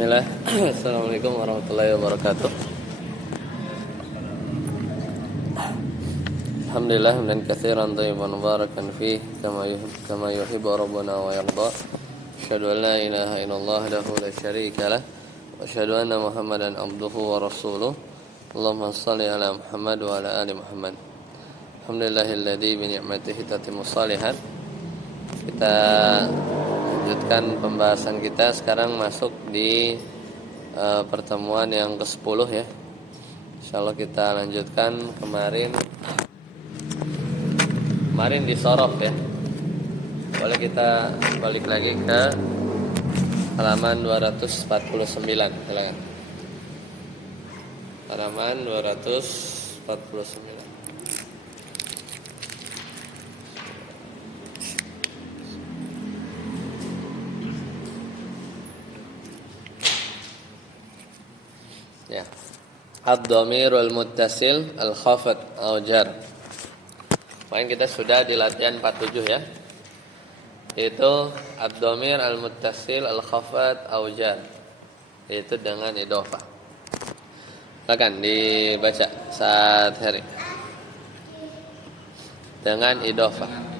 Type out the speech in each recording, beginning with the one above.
Bismillah. Assalamualaikum warahmatullahi wabarakatuh. Alhamdulillah hamdan katsiran thayyiban mubarakan fih kama yuhibbu rabbuna wa yarda. Asyhadu an la ilaha illallah wahdahu la syarika lah wa asyhadu anna Muhammadan abduhu wa rasuluh. Allahumma shalli ala Muhammad wa ala ali Muhammad. Alhamdulillahilladzi bi ni'matihi tatimmus shalihat. Kita lanjutkan pembahasan kita, sekarang masuk di pertemuan yang ke-10 ya. Insyaallah kita lanjutkan kemarin di sorof ya. Boleh kita balik lagi ke halaman 249, silakan. Halaman 249. Ya. Ad-dhamirul muttasil al-khafad au jar. Kemarin kita sudah di latihan 47 ya. Yaitu ad-dhamir al-muttasil al-khafad au jar. Yaitu dengan idhofah. Silakan dibaca saat hari. Dengan idhofah.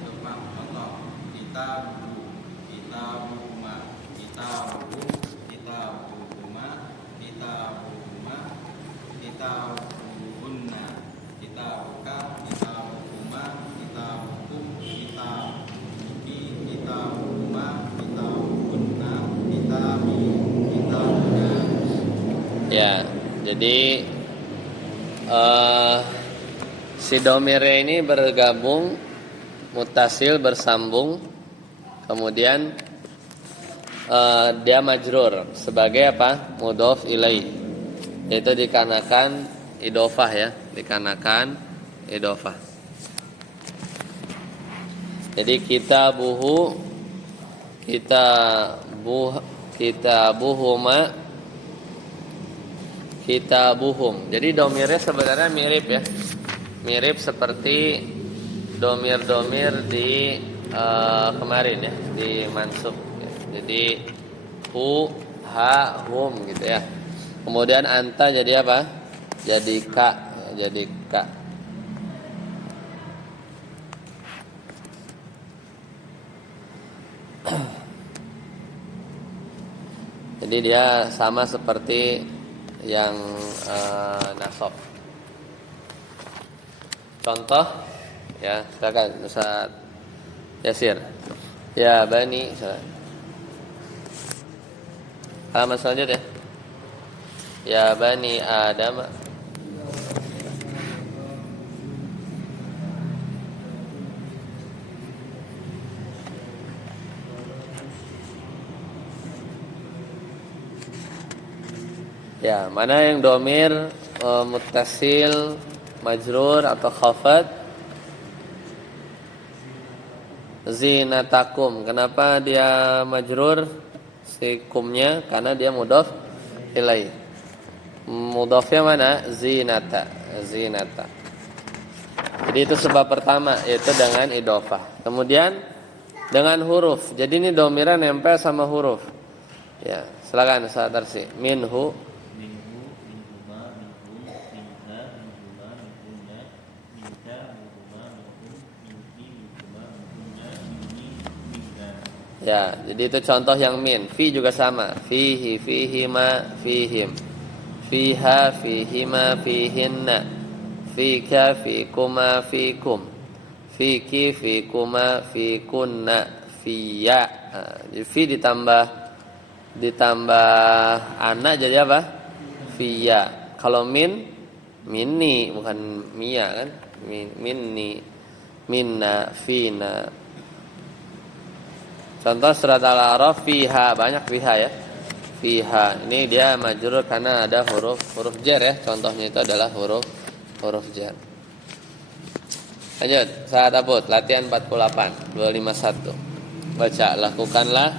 Ya, jadi si domirnya ini bergabung, mutasil bersambung, kemudian dia majrur sebagai apa? Mudhof ilaih. Yaitu dikarenakan idhofah ya, dikarenakan idhofah. Jadi kitabuhum. Jadi domirnya sebenarnya mirip ya. Mirip seperti domir-domir di kemarin ya, di mansub ya. Jadi hu, ha, hum gitu ya. Kemudian anta jadi apa? Jadi ka, jadi ka. Jadi dia sama seperti yang nasab. Contoh ya, silakan Ustaz Yasir. Ya bani, halaman selanjutnya. Ya bani Adam. Ya, mana yang domir muttasil, majrur atau khafad? Zinatakum. Kenapa dia majrur si kumnya? Karena dia mudhof ilaih. Mudhofnya mana? Zinata. Jadi itu sebab pertama, yaitu dengan idhofah. Kemudian dengan huruf. Jadi ini domiran nempel sama huruf. Ya, silakan Ustaz Tarsi. Minhu. Ya, jadi itu contoh yang min. Fi juga sama. Fihi, fihima, fihim. Fiha, fihima, fihinna. Fika, fikuma, fikum. Fiki, fikuma, fikunna. Fiya. Jadi fi ditambah anak jadi apa? Fiya. Kalau minni bukan mia kan? Minni, minna, fina. Contoh surat Al-A'raf, fiha, banyak fiha ya. Fiha. Ini dia majrur karena ada huruf jar ya. Contohnya itu adalah huruf jar. Lanjut, saat abut, latihan 48, 251. Baca, lakukanlah.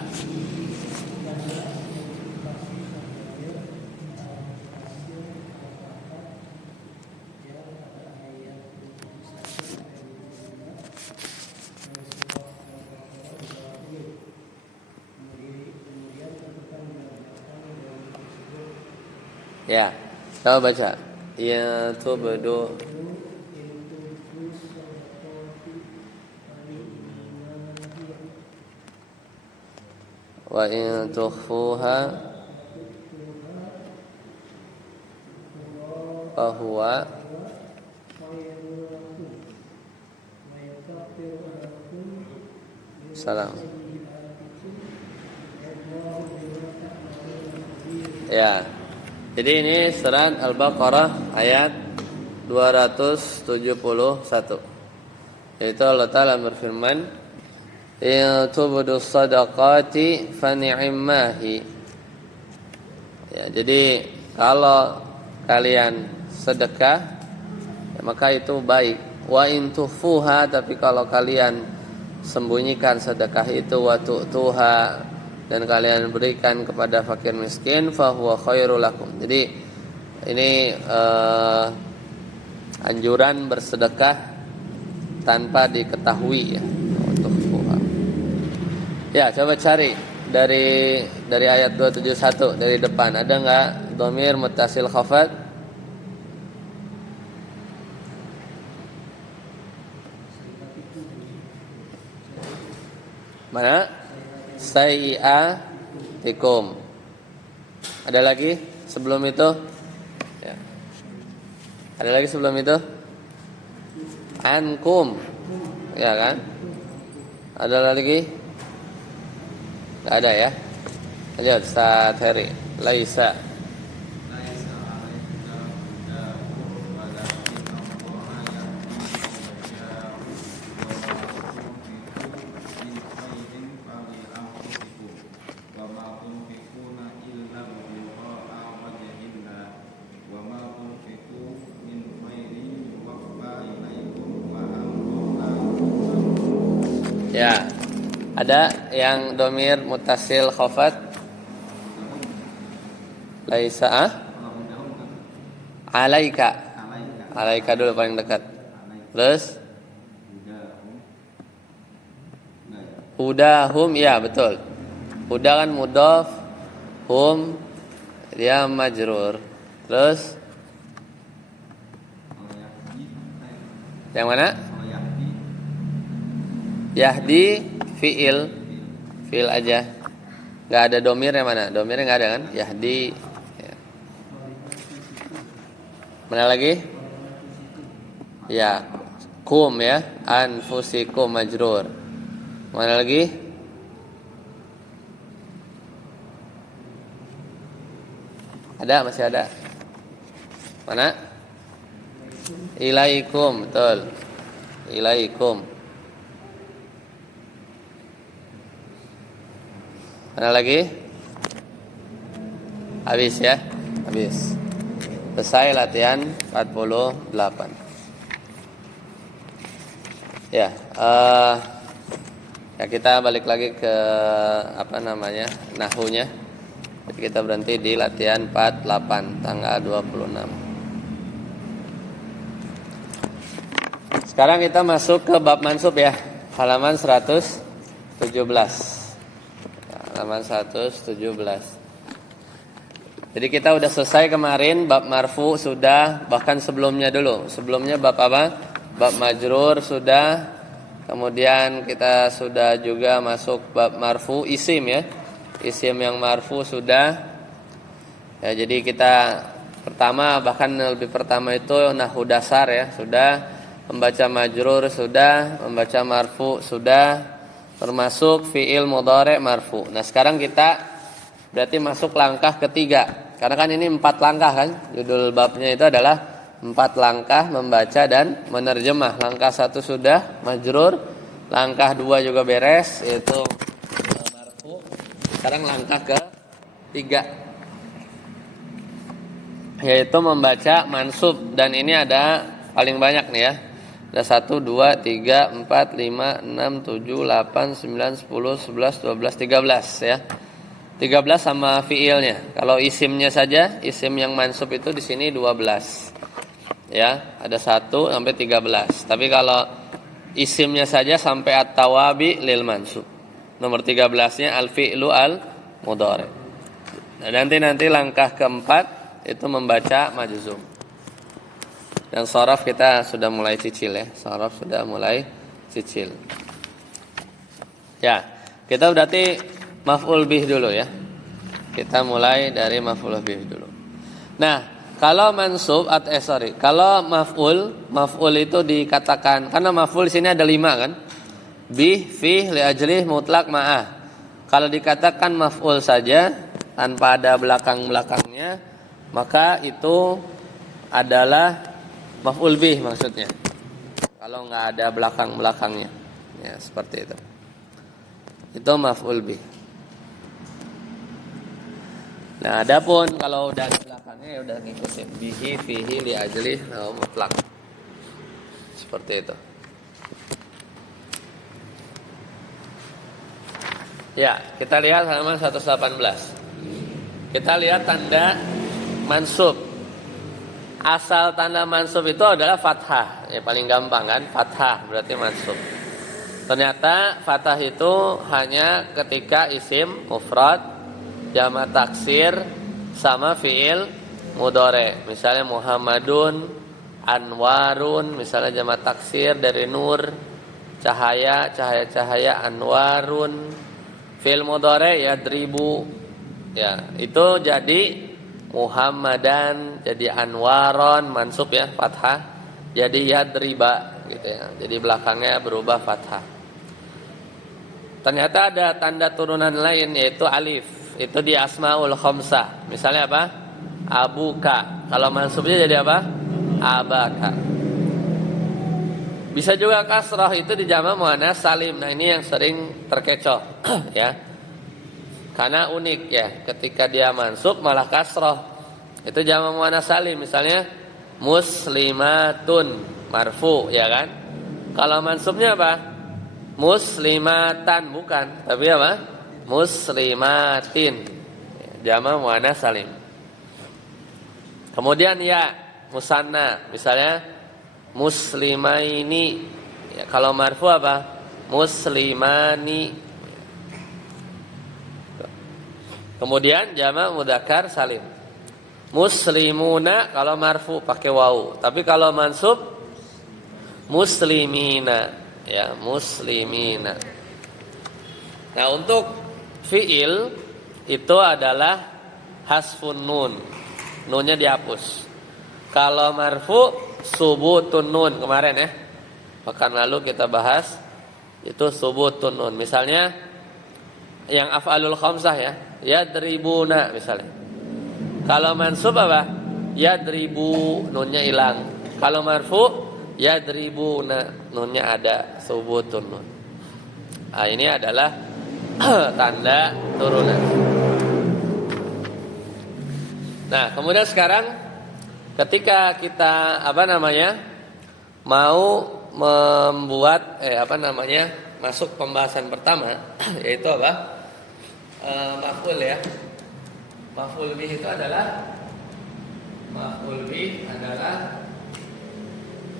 Ya, coba baca. Ya tubdu wa in tukhfuha fahuwa salam. Ya. Jadi ini surat Al-Baqarah ayat 271. Yaitu Allah Ta'ala berfirman, "In tubdu sadaqati fa ni'mahi." Ya, jadi kalau kalian sedekah ya, maka itu baik. Wa in tufuha, tapi kalau kalian sembunyikan sedekah itu, wa tu'tuha, dan kalian berikan kepada fakir miskin, fa huwa khairul lakum. Jadi ini anjuran bersedekah tanpa diketahui ya. Ya, coba cari dari ayat 271 dari depan. Ada enggak dhamir muttasil khafad? Mana? Sayyi'atikum. Ada lagi sebelum itu? Ya. Ada lagi sebelum itu? Ankum. Ya kan? Ada lagi? Enggak ada ya? Lanjut Ustaz Heri. Laisa. Ya. Ada yang domir mutasil khafat? Laisa. Alaika. Alaika dulu paling dekat. Terus hudahum, ya betul. Huda kan mudhaf, hum dia majrur. Terus yang mana? Yahdi fiil aja, nggak ada domir yang mana? Domirnya nggak ada kan? Yahdi. Ya. Mana lagi? Ya, kum ya, anfusikum majrur. Mana lagi? Ada, masih ada. Mana? Ilaikum, betul. Ilaikum. Mana lagi? Habis ya? Habis. Selesai latihan 48. Ya, ya kita balik lagi ke nahunya. Jadi kita berhenti di latihan 48 tanggal 26. Sekarang kita masuk ke bab mansub ya. Halaman 117. Halaman 117. Jadi kita udah selesai kemarin bab marfu sudah, bahkan sebelumnya dulu. Sebelumnya bab apa? Bab majrur sudah. Kemudian kita sudah juga masuk bab marfu isim ya. Isim yang marfu sudah. Ya, jadi kita pertama, bahkan lebih pertama itu nahwu dasar ya, sudah. Membaca majrur sudah, membaca marfu sudah. Termasuk fi'il mudhari' marfu. Nah sekarang kita berarti masuk langkah ketiga. Karena kan ini 4 langkah kan. Judul babnya itu adalah 4 langkah membaca dan menerjemah. Langkah 1 sudah majrur. Langkah 2 juga beres, yaitu marfu. Sekarang langkah ketiga, yaitu membaca mansub. Dan ini ada paling banyak nih ya. Ada 1, 2, 3, 4, 5, 6, 7, 8, 9, 10, 11, 12, 13 ya. 13 sama fiilnya. Kalau isimnya saja, isim yang mansub itu di sini 12. Ya, ada 1 sampai 13. Tapi kalau isimnya saja sampai at-tawabi lil mansub. Nomor 13-nya al-fi'lu al-mudhari. Nah, nanti langkah keempat itu membaca majzum. Dan shorof kita sudah mulai cicil ya. Shorof sudah mulai cicil. Ya, kita berarti maf'ul bih dulu ya. Kita mulai dari maf'ul bih dulu. Nah, kalau mansub kalau maf'ul itu dikatakan, karena maf'ul di sini ada 5 kan? Bih, fih, li ajlih, mutlak, ma'ah. Kalau dikatakan maf'ul saja tanpa ada belakang-belakangnya, maka itu adalah maf'ul bih maksudnya. Kalau nggak ada belakang-belakangnya, ya seperti itu. Itu maf'ul bih. Nah, adapun kalau udah di belakangnya ya udah ngikutin bihi, fihi, li ajlih, mutlak. Seperti itu. Ya, kita lihat halaman 118. Kita lihat tanda mansub. Asal tanda mansub itu adalah fathah. Ya paling gampang kan, fathah berarti mansub. Ternyata fathah itu hanya ketika isim mufrad, jamak taksir, sama fiil mudhari. Misalnya Muhammadun, Anwarun, misalnya jamak taksir dari nur, cahaya, Anwarun. Fiil mudhari yadribu. Ya, itu jadi Muhammadan, jadi Anwaron, mansub ya, fathah. Jadi yadriba gitu ya. Jadi belakangnya berubah fathah. Ternyata ada tanda turunan lain yaitu alif. Itu di asmaul khamsah. Misalnya apa? Abuka. Kalau mansubnya jadi apa? Abaka. Bisa juga kasrah, itu di jamak muannats salim. Nah, ini yang sering terkecoh ya. Karena unik ya, ketika dia mansub malah kasrah. Itu jamak muannats salim. Misalnya muslimatun marfu ya kan? Kalau mansubnya apa? Muslimatan, bukan, tapi apa? Muslimatin. Jamak muannats salim. Kemudian ya musanna, misalnya muslimaini. Ya, kalau marfu apa? Muslimani. Kemudian jamak mudzakkar salim. Muslimuna kalau marfu pakai wawu, tapi kalau mansub muslimina. Ya, muslimina. Nah, untuk fiil itu adalah hasfun nun. Nunnya dihapus. Kalau marfu subutun nun, kemarin ya. Pekan lalu kita bahas itu subutun nun. Misalnya yang af'alul khamsah ya, yadribuna misalnya. Kalau mansub apa? Yadribu, nunnya hilang. Kalau marfu yadribuna, nunnya ada, subutun nun. Nah, ini adalah tanda turunan. Nah, kemudian sekarang ketika kita mau membuat masuk pembahasan pertama yaitu apa? Maf'ul ya. Maf'ul bih itu adalah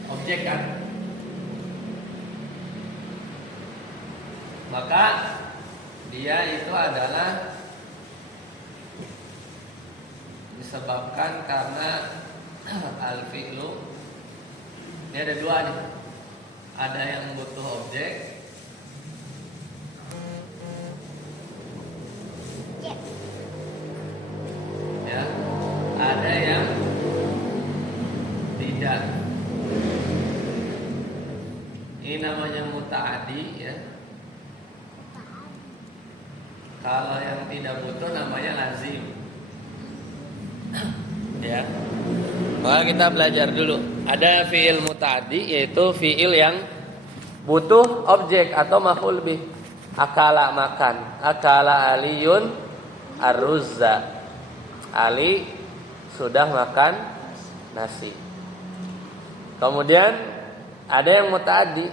objek kan. Maka dia itu adalah disebabkan karena al-fi'lu. Ini ada dua nih. Ada yang butuh objek, ya, ada yang tidak. Ini namanya muta'addi ya. Kalau yang tidak butuh namanya lazim. Ya. Maka kita belajar dulu. Ada fi'il muta'addi yaitu fi'il yang butuh objek atau maf'ul bih. Akala makan. Akala Aliyun ar-ruzza. Ali sudah makan nasi. Kemudian ada yang muta'addi.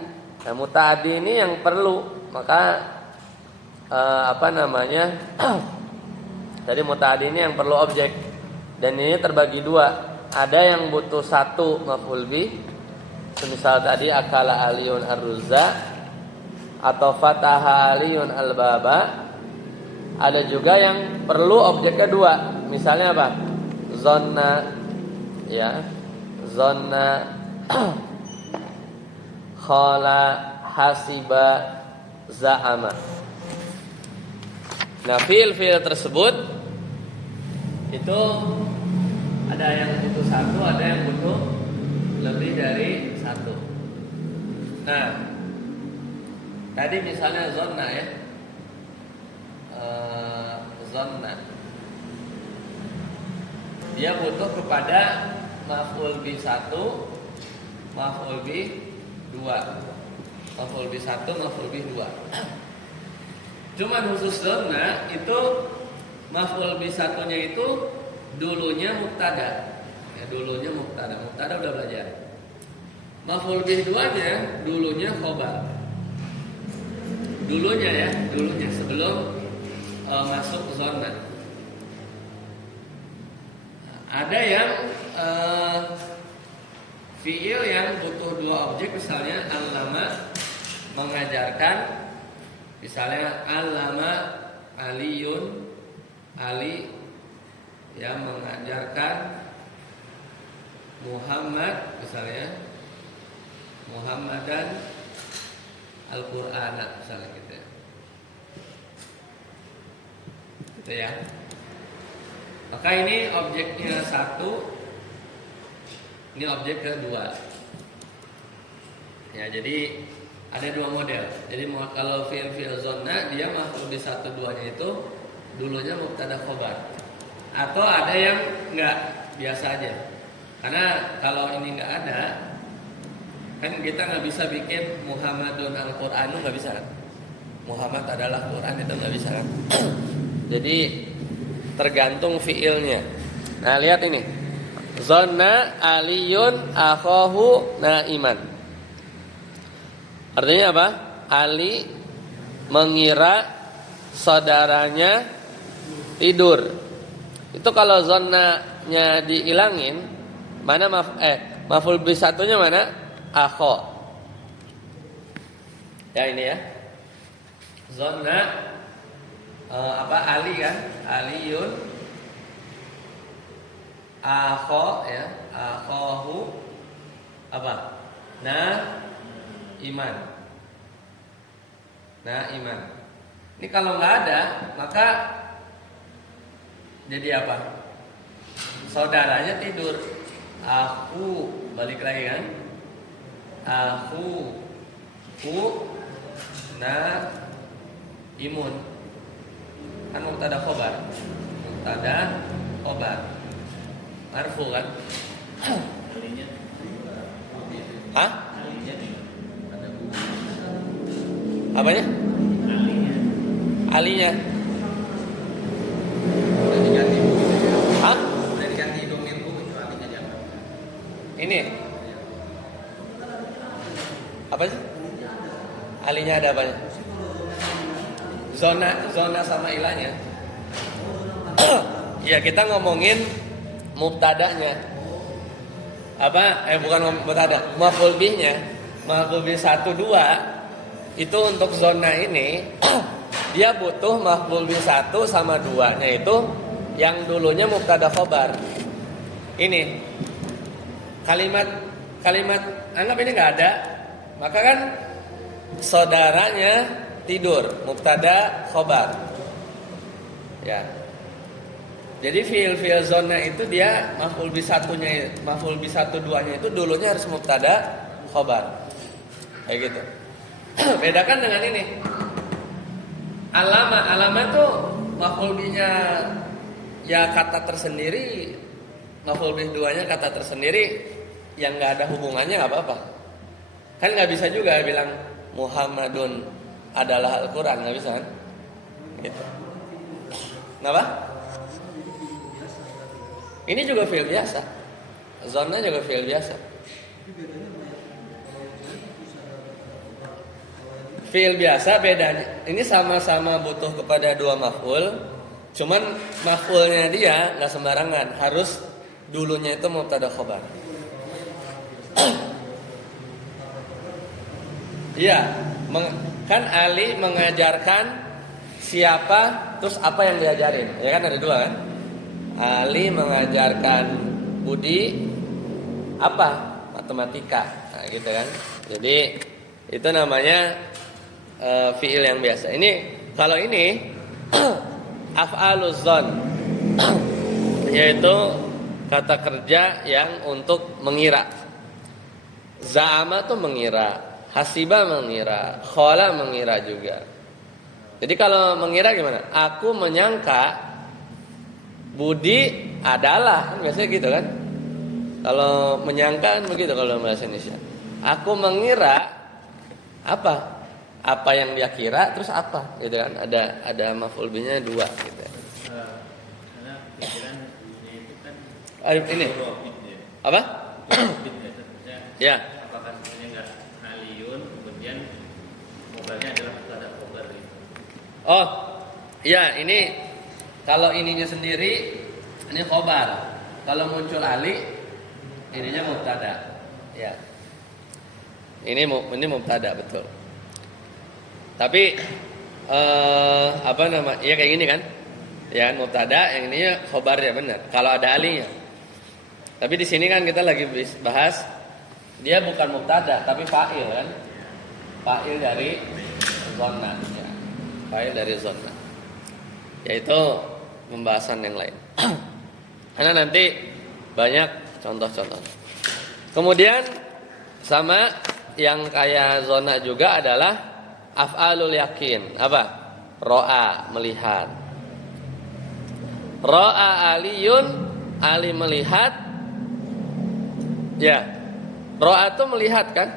Nah, muta'addi ini yang perlu, maka Jadi muta'addi ini yang perlu objek. Dan ini terbagi dua. Ada yang butuh satu maf'ul bih, semisal tadi akala Aliyun ar-ruzza atau fataha Aliyun al-baba. Ada juga yang perlu objek kedua. Misalnya apa? Zonna, ya, zonna, khala, hasiba, za'ama. Nah, fiil-fiil tersebut itu ada yang butuh satu, ada yang butuh lebih dari satu. Nah, tadi misalnya zonna, ya, zonna, dia butuh kepada maf'ul bi 1, maf'ul bi 2, maf'ul bi 1, maf'ul bi 2. Cuman khusus zonna itu maf'ul bi 1-nya itu dulunya mubtada. Ya, dulunya mubtada. Mubtada udah belajar. Maf'ul bi 2-nya dulunya khobar. Dulunya, ya, dulunya sebelum masuk zonna. Ada yang fiil yang butuh dua objek, misalnya allama, mengajarkan, misalnya allama aliyun, ali, ya, mengajarkan Muhammad, misalnya Muhammadan Al-Qur'ana, misalnya gitu ya. Gitu ya. Maka ini objeknya 1, ini objek kedua. Ya, jadi ada dua model. Jadi kalau fiil zonna, dia maf'ul bi 1 2-nya itu dulunya mubtada khobar. Atau ada yang enggak, biasa aja. Karena kalau ini enggak ada, kan kita nggak bisa bikin Muhammadun Al-Qur'anu, nggak bisa kan? Muhammad adalah Quran, itu nggak bisa kan? Jadi tergantung fiilnya. Nah, lihat ini. Zonna aliyun akhahu naiman. Artinya apa? Ali mengira saudaranya tidur. Itu kalau zonnanya diilangin, mana maf'ul bi 1-nya mana? Akho. Ya, ini ya. Zonna Ali kan? Aliyun akho, ya, akhohu apa? Iman. Iman. Ini kalau nggak ada, maka jadi apa? Saudaranya tidur. Aku, balik lagi kan? Aku imun. Kan mubtada khobar. Mubtada khobar. Marfu kan? Alinya. Hah? Apanya? Alinya. Udah diganti. Hah? Udah diganti domir bu, itu alinya jangan. Ini. Apa sih? Alinya ada apanya? Zona sama ilahnya. Ya, kita ngomongin mubtadanya. Apa? Bukan mubtada, maf'ul bihnya. Maf'ul bih 1 2 itu untuk zona ini dia butuh maf'ul bih 1 sama 2-nya itu yang dulunya mubtada khobar. Ini kalimat anggap ini enggak ada, maka kan saudaranya tidur, mubtada khobar. Ya. Jadi fiil zona itu dia maf'ul bi 1-nya, maf'ul bi 1 2-nya itu dulunya harus mubtada khobar. Kayak gitu. Bedakan dengan ini. Alama tuh maf'ul bi-nya ya kata tersendiri, maf'ul bi 2-nya kata tersendiri yang enggak ada hubungannya enggak apa-apa. Kan enggak bisa juga bilang Muhammadun adalah Al-Qur'an, enggak bisa kan? Gitu. Kenapa? Ini juga fiil biasa. Zona juga fiil biasa. Fiil biasa bedanya, ini sama-sama butuh kepada dua maf'ul, cuman maf'ulnya dia nggak sembarangan, harus dulunya itu mubtada khobar. Iya, kan Ali mengajarkan siapa, terus apa yang diajarin, ya kan ada dua kan? Ali mengajarkan Budi apa? Matematika. Nah, gitu kan. Jadi itu namanya fiil yang biasa. Ini kalau ini af'aluz zon yaitu kata kerja yang untuk mengira. Za'ama tuh mengira, hasiba mengira, khola mengira juga. Jadi kalau mengira gimana? Aku menyangka Budi adalah, kan biasanya gitu kan? Kalau menyangka kan begitu kalau dalam bahasa Indonesia. Aku mengira apa? Apa yang dia kira terus apa? Gitu kan? Ada maf'ul bihnya dua gitu. Karena pikiran itu kan Ini apa? Ya. Apakah sebenarnya nggak aliyun, kemudian mobilnya adalah ada kobar gitu. Oh, ya ini kalau ininya sendiri ini khobar. Kalau muncul ali, ininya mubtada. Ya. Ini mubtada betul. Tapi apa nama? Ya kayak gini kan? Ya mubtada, yang ininya khobar ya benar. Kalau ada alinya. Tapi di sini kan kita lagi bahas dia bukan mubtada tapi fa'il kan? Fa'il dari zonna ya. Fa'il dari zonna. Yaitu pembahasan yang lain. Karena nanti banyak contoh-contoh. Kemudian sama yang kayak zona juga adalah af'alul yakin. Apa? Ro'a, melihat. Ro'a aliyun, Ali melihat. Ya. Ro'a itu melihat kan?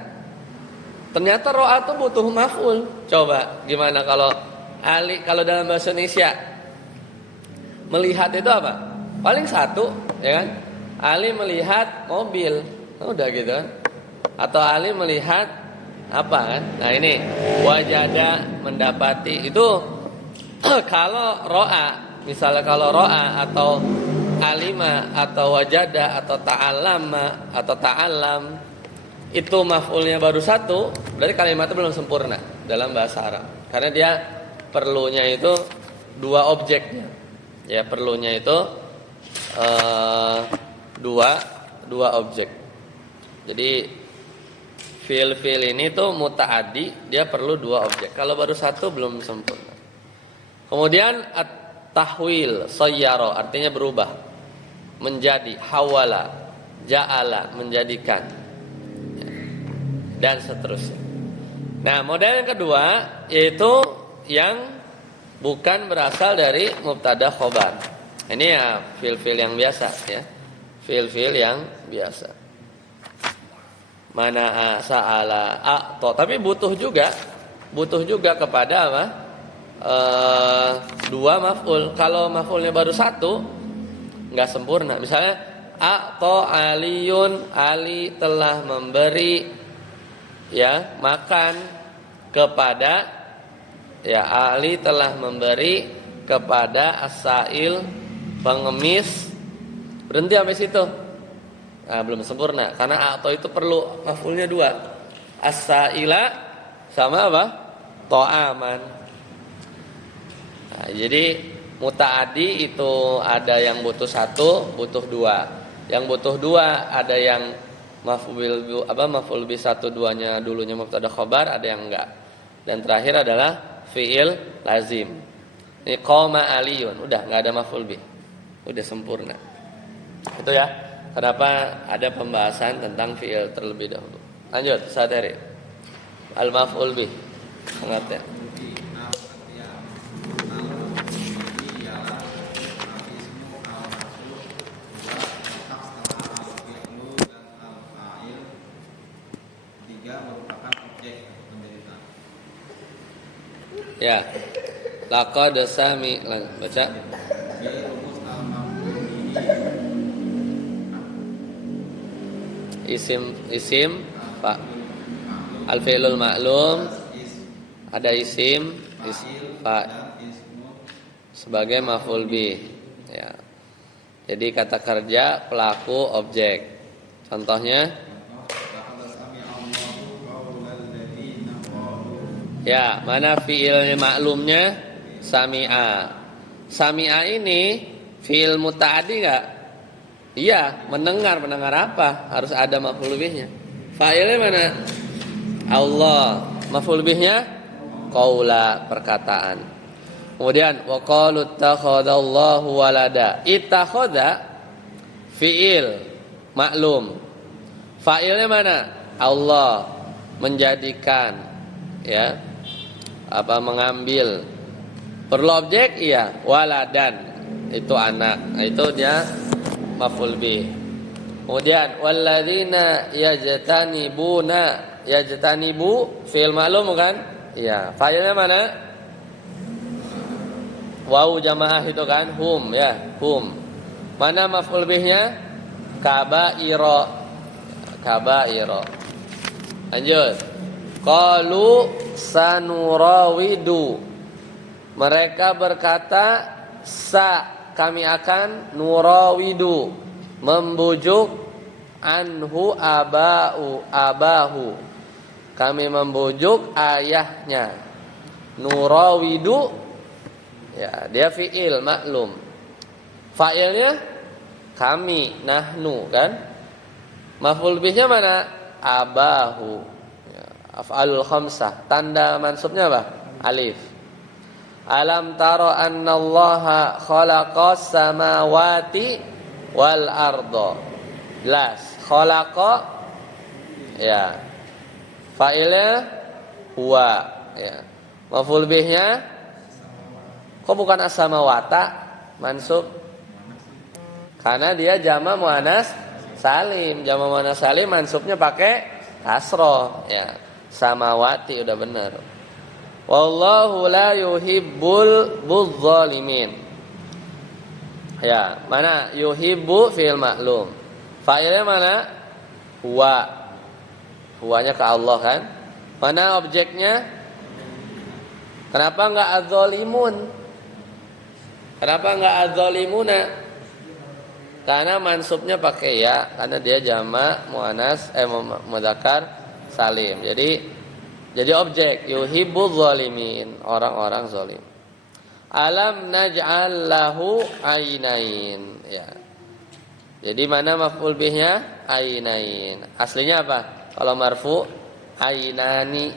Ternyata ro'a itu butuh maf'ul. Coba gimana kalau Ali, kalau dalam bahasa Indonesia melihat itu apa? Paling satu, ya kan? Ali melihat mobil. Udah gitu kan? Atau Ali melihat apa kan? Nah ini wajada, mendapati. Itu kalau ro'a, misalnya kalau ro'a atau alima atau wajada atau ta'allama atau ta'allam itu maf'ulnya baru satu, berarti kalimatnya belum sempurna dalam bahasa Arab. Karena dia perlunya itu dua objeknya. Ya, perlunya itu dua objek. Jadi fiil ini tuh muta'addi, dia perlu dua objek. Kalau baru satu belum sempurna. Kemudian at-tahwil, sayyara artinya berubah. Menjadi, hawala, ja'ala, menjadikan. Dan seterusnya. Nah, model yang kedua yaitu yang bukan berasal dari mubtada khobar. Ini ya fiil-fiil yang biasa ya. Fiil-fiil yang biasa. Mana sa'ala, a'ta, tapi butuh juga kepada apa? Dua maf'ul. Kalau maf'ulnya baru satu enggak sempurna. Misalnya a'ta aliyun, Ali telah memberi ya makan kepada, ya Ali telah memberi kepada as-sa'il, pengemis. Berhenti sampai situ. Nah, belum sempurna karena atau itu perlu maf'ulnya dua. As-sa'ila sama apa? Ta'aman. Nah, jadi muta'addi itu ada yang butuh satu, butuh dua. Yang butuh dua ada yang maf'ul bi satu duanya dulunya mubtada khobar, ada yang enggak. Dan terakhir adalah fiil lazim. Ini qoma aliyun, udah enggak ada maf'ul bi. Udah sempurna. Itu ya. Kenapa ada pembahasan tentang fiil terlebih dahulu. Lanjut, sadari. Al-maf'ul bi. Sangat ya. Ya. Laqad sami, baca. Isim Pak. Al-fi'lul ma'lum ada isim Pak sebagai maf'ul bih ya. Jadi kata kerja pelaku objek. Contohnya ya, mana fi'il maklumnya? Sami'a. Sami'a ini Fi'il muta'addi enggak? Iya, mendengar apa? Harus ada maf'ul bihnya. Fa'ilnya mana? Allah. Maf'ul bihnya qaula, perkataan. Kemudian wa qalu ittakhadallahu walada. Ittakhadha fi'il maklum. Fa'ilnya mana? Allah, menjadikan, ya. Mengambil. Perlu objek? Iya, waladan. Itu anak. Nah, itu dia maf'ul bih. Kemudian walladzina yajtanibu fi'il ma'lum kan? Iya. Fa'ilnya mana? Waw jamaah itu kan? Hum, ya, hum. Mana maf'ul bihnya? Kaba'ira. Lanjut. Qalu sanurawidu. Mereka berkata, kami akan nurawidu, membujuk anhu abahu. Kami membujuk ayahnya. Nurawidu, ya, dia fi'il maklum. Fa'ilnya kami, nahnu kan? Maf'ul bihnya mana? Abahu. Ya, af'alul khamsah. Tanda mansubnya apa? Alif. Alam taro annallaha khalaqas samawati wal ardo. Jelas. Khalaqa, ya, fa'ilnya huwa, ya. Maf'ul bihnya kok bukan as-samawata mansub? Karena dia jama' muannas salim. Jama' muannas salim mansubnya pakai kasroh, ya. Samawati udah benar. Wallahu la yuhibbul buzzalimin. Ya, mana yuhibbu fi'il maklum. Fa'ilnya mana? Huwa. Huwanya ke Allah kan? Mana objeknya? Kenapa enggak az-zalimun? Kenapa enggak az-zalimuna? Karena mansubnya pakai ya, karena dia jama' muannas mudzakkar salim. Jadi objek yuhibbuz zalimin, orang-orang zalim. Alam naj'al lahu ainain, ya. Jadi mana maf'ul bihnya? Ainain. Aslinya apa? Kalau marfu ainani,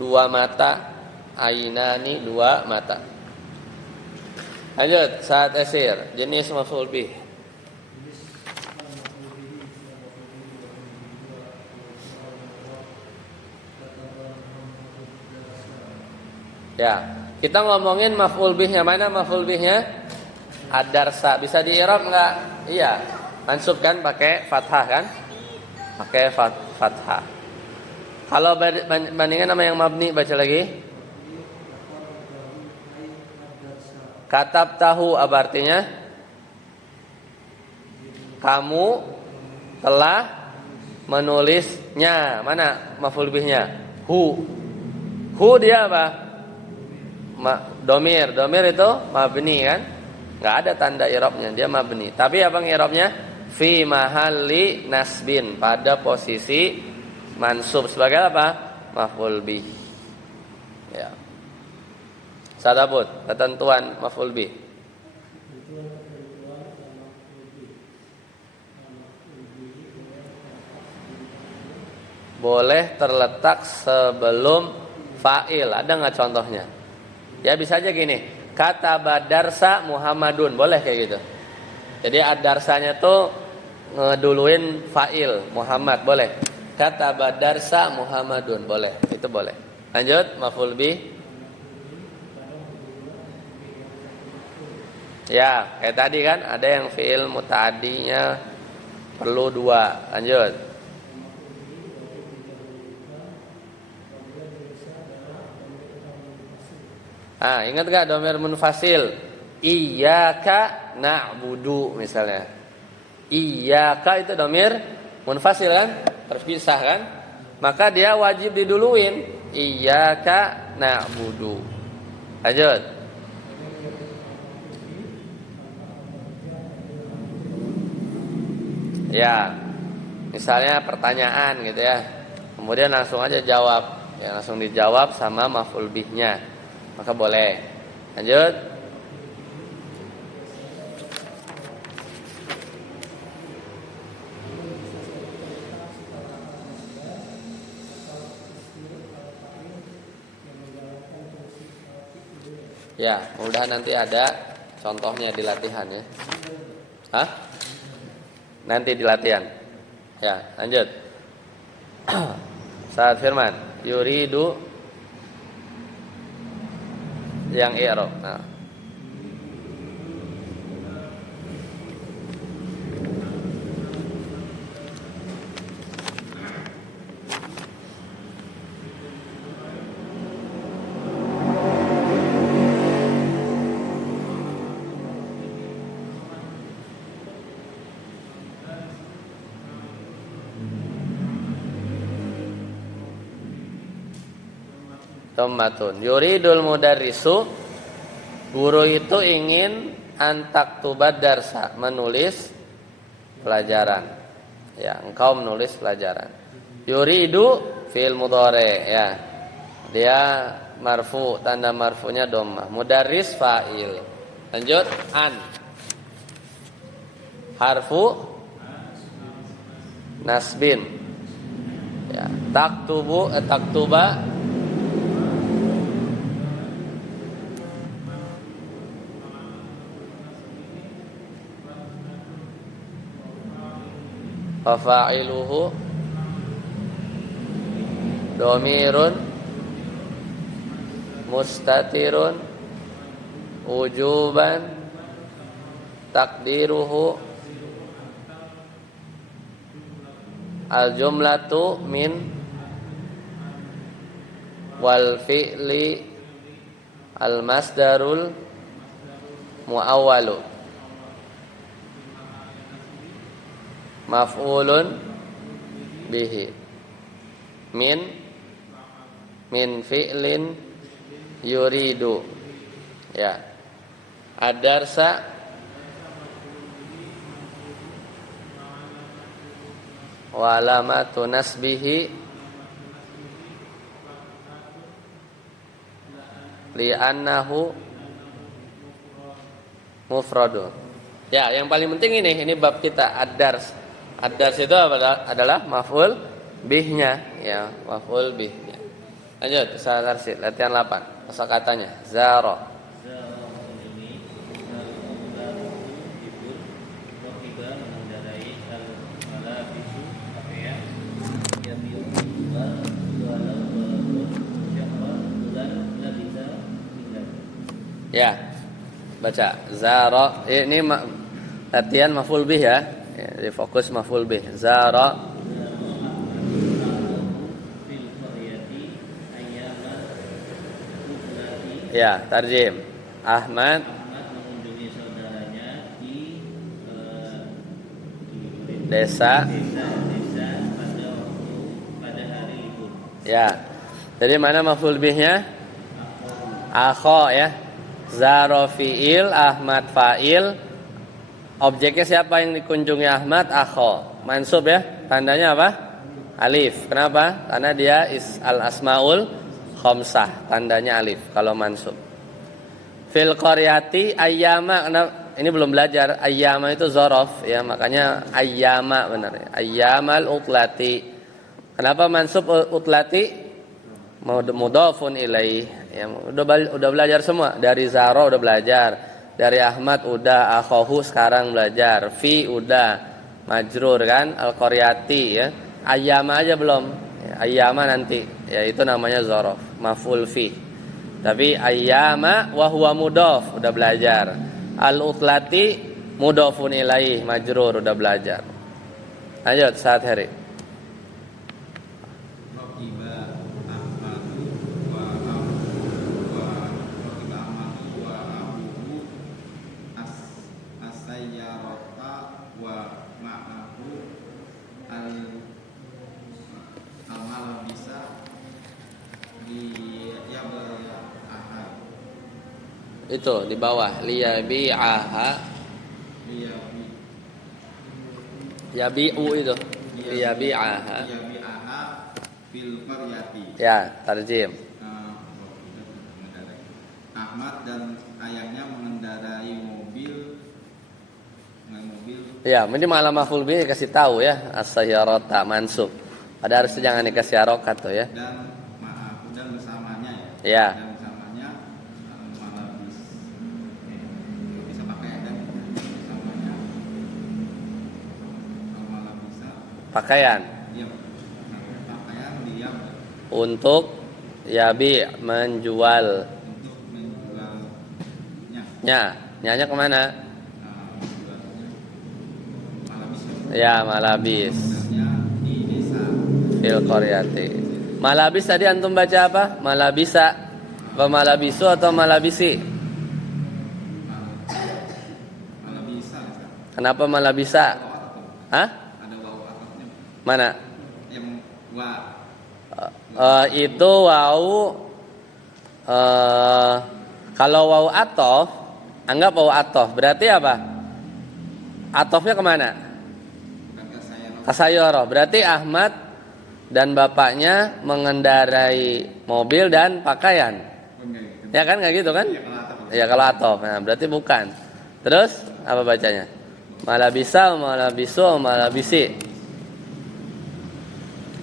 dua mata. Ainani, dua mata. Lanjut, saat esir, jenis maf'ul bih. Ya, kita ngomongin maf'ul bihnya. Mana maf'ul bihnya? Ad-darsa. Bisa di-i'rab enggak? Iya. Mansub kan pakai fathah kan? Pakai fathah. Kalau bandingkan sama yang mabni, baca lagi. Katab tahu apa artinya? Kamu telah menulisnya. Mana maf'ul bihnya? Hu. Hu dia apa? Domir itu mabni kan? Nggak ada tanda i'rabnya, dia mabni. Tapi apa i'rabnya? Fi mahalli nasbin, pada posisi mansub sebagai apa? Maf'ul bih. Ya. Sadabut, ketentuan maf'ul bih. Boleh terletak sebelum fa'il. Ada nggak contohnya? Ya bisa aja gini, kata badarsa Muhammadun, boleh kayak gitu. Jadi ad-darsanya tuh ngeduluin fa'il Muhammad, boleh. Kata badarsa Muhammadun, boleh. Itu boleh. Lanjut, maf'ul bih. Ya, kayak tadi kan ada yang fi'il muta'addinya perlu dua. Lanjut. Ingat gak domir munfasil? Iyyaka na'budu misalnya. Iyyaka itu domir munfasil kan? Terpisah kan? Maka dia wajib diduluin. Iyyaka na'budu. Lanjut. Ya, misalnya pertanyaan gitu ya. Kemudian langsung aja jawab. Ya, langsung dijawab sama maf'ul bihnya. Maka boleh. Lanjut. Ya, mudah-mudahan nanti ada contohnya di latihan ya. Hah? Nanti di latihan. Ya, lanjut. Saat Firman, yuridu yang i'rab. Nah. Tommatun yuridul mudarrisu, guru itu ingin antaktubad darsa, menulis pelajaran. Ya, engkau menulis pelajaran. Yuridu fi'il mudhari ya. Dia marfu, tanda marfunya dhammah. Mudarris fa'il. Lanjut an. Harfu nasbin. Ya, taktuba fa'iluhu dhamirun mustatirun wujuban takdiruhu al jumlatu min wal fi'li al masdarul muawwalu maf'ulun bihi min fi'lin yuridu ya. Ad-darsa wa alamatu nasbihi li'annahu mufradun. Ya, yang paling penting ini bab kita ad-dars. Ad-dars itu adalah maf'ul bihnya, ya, maf'ul bihnya. Lanjut, salah tarsil, latihan 8. Kosakatanya zara. Ya, baca zara. Ini latihan maf'ul bih ya. Jadi fokus maf'ul bih. Zara ya, tarjim. Ahmad mengunjungi saudaranya di desa pada hari libur. Ya. Jadi mana maf'ul bihnya? Akha ya. Zara fi'il, Ahmad fa'il. Objeknya siapa yang dikunjungi Ahmad? Akha. Mansub ya. Tandanya apa? Alif. Kenapa? Karena dia al-asmaul khamsah. Tandanya alif kalau mansub. Fil qaryati ayyama. Ini belum belajar. Ayyama itu zorof ya. Makanya ayyama benar ya. Ayyamal utlati. Kenapa mansub utlati? Mudhafun ilaih. Ya, udah belajar semua. Dari Zara udah belajar. Dari Ahmad udah, akhahu sekarang belajar. Fi udah, majrur kan, al-qaryati ya. Ayyama aja belum. Ya, ayyama nanti. Ya itu namanya zorof, maf'ul fi. Tapi ayyama wa huwa mudhaf udah belajar. Al-utlati mudhafun ilaih, majrur udah belajar. Lanjut saat hari. Itu di bawah liyabi'aha yabi'u itu liyabi'aha fil qaryati. Ya, tarjim. Ahmad dan ayahnya mengendarai mobil. Ya, ini malah maf'ul bih kasih tahu ya, as-sayyarata mansub. Padahal harusnya jangan dikasih harokat tuh ya. Dan bersamanya ya. Ya. pakaian. Iya. Pakaian diam Untuk yabi menjual. untuk menjualnya. Nyanya kemana? Jualnya malabis. Ya, malabis. Sebenarnya di desa. Fil qaryati. Malabis tadi antum baca apa? Malabisa. Apa malabisu atau malabisi? Malabisa. Kenapa malabisa? Hah? Ada waw atapnya. Mana? Yang wa Itu wau. Kalau wau atof, anggap wau atof. Berarti apa? Atofnya kemana? bukan ke saya Kasayoro. Berarti Ahmad dan bapaknya mengendarai mobil dan pakaian. enggak gitu. Ya kan, nggak gitu kan? Ya kalau atap. Ya kalau atof. Nah, berarti bukan. Terus apa bacanya? Malabisa, malabisu, malabisi.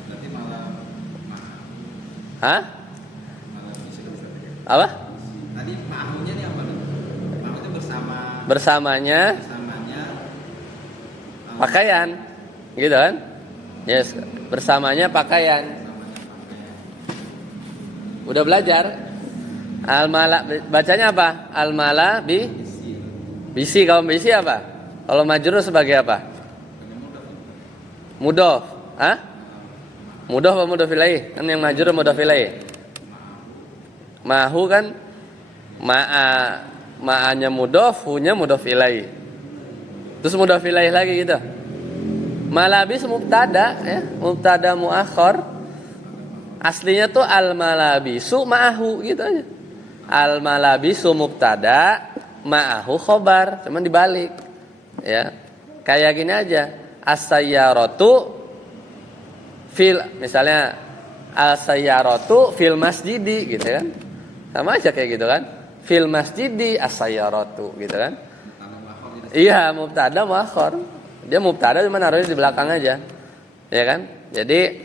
Berarti malah Hah? malabis itu bisa pakai. Apa? Tadi mahunya nih apa nih? Mahunya Bersamanya bersamanya pakaian. Gitu kan? Yes, bersamanya pakaian. Udah belajar? Al-mala bacanya apa? Al-mala bisi. Kalau bisi apa? Kalau majrur sebagai apa? Mudhof. Hah? Mudhof apa mudhof ilaih? Kan yang majrur mudhof ilaih. Mahu kan ma'anya mudhof, hunya mudhof ilaih. Terus mudhof ilaih lagi gitu. Malabis mubtada ya, mubtada muakhar. Aslinya tuh al-malabisu ma'ahu gitu aja. Al-malabisu mubtada ma'ahu khobar, cuman dibalik. Ya. Kayak gini aja. As-sayyaratu fil misalnya as-sayyaratu fil masjidi gitu kan. Sama aja kayak gitu kan. Fil masjidi as-sayyaratu gitu kan. Iya, mubtada muakhar. Dia mubtada cuma naruhnya di belakang aja. Ya kan? Jadi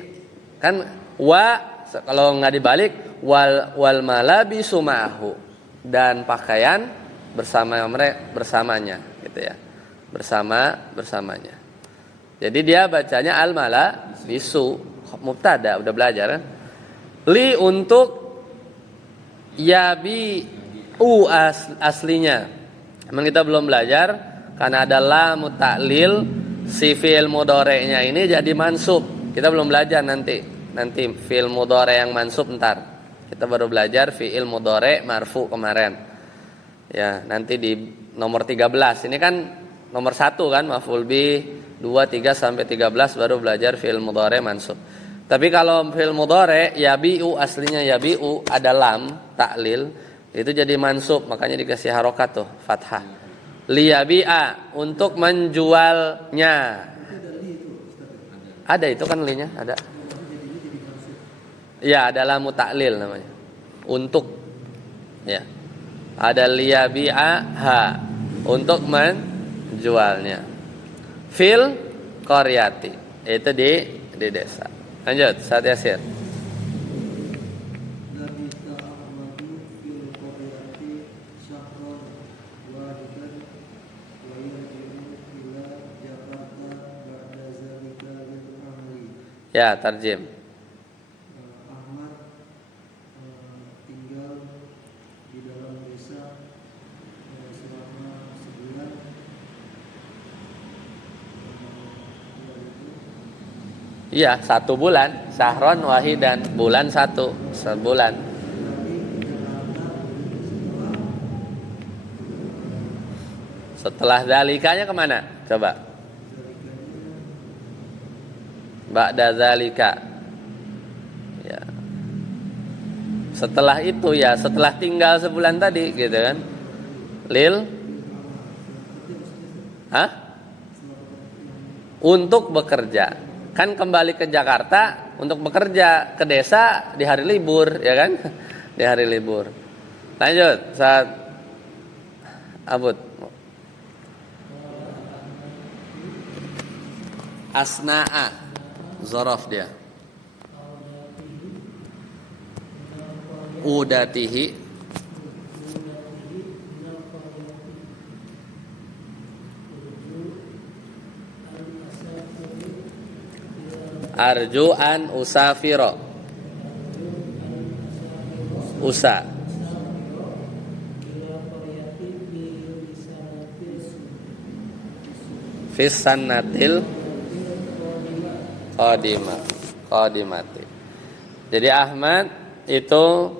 kan wa kalau nggak dibalik wal malabisu ma'ahu dan pakaian bersamanya gitu ya. Bersamanya. Jadi dia bacanya al malabisu mubtada, udah belajar kan? Li untuk yabi aslinya. Emang kita belum belajar karena ada lam ta'lil si fi'il mudhari'nya ini jadi mansub. Kita belum belajar nanti fi'il mudhari' yang mansub ntar. Kita baru belajar fi'il mudhari' marfu kemarin. Ya, nanti di nomor 13. Ini kan nomor 1 kan maf'ul bih 2 3 sampai 13 baru belajar fi'il mudhari' mansub. Tapi kalau fi'il mudhari' yabi'u aslinya yabi'u ada lam ta'lil itu jadi mansub, makanya dikasih harokat tuh fathah. Liyabi'a untuk menjualnya. Ada itu kan linya, ada. Ya, ada lamu ta'lil namanya. Untuk ya. Ada liyabi'a ha untuk menjualnya. Fil qaryati. Itu di desa. Lanjut, saat Yasir. Ya, tarjim. Ahmad tinggal di dalam desa selama sebulan. Iya, 1 bulan. Syahron wahidan, bulan 1, sebulan. Setelah zalikanya kemana? Coba. Ba'da zalika. Ya. Setelah itu ya, setelah tinggal sebulan tadi gitu kan. Lil Hah? Untuk bekerja. Kan kembali ke Jakarta untuk bekerja, ke desa di hari libur, ya kan? Di hari libur. Lanjut, saat Abud. Asna'a zorof dia. Udatihi Arju an usafiro. Usa. Fisanatil qadimati. Jadi Ahmad itu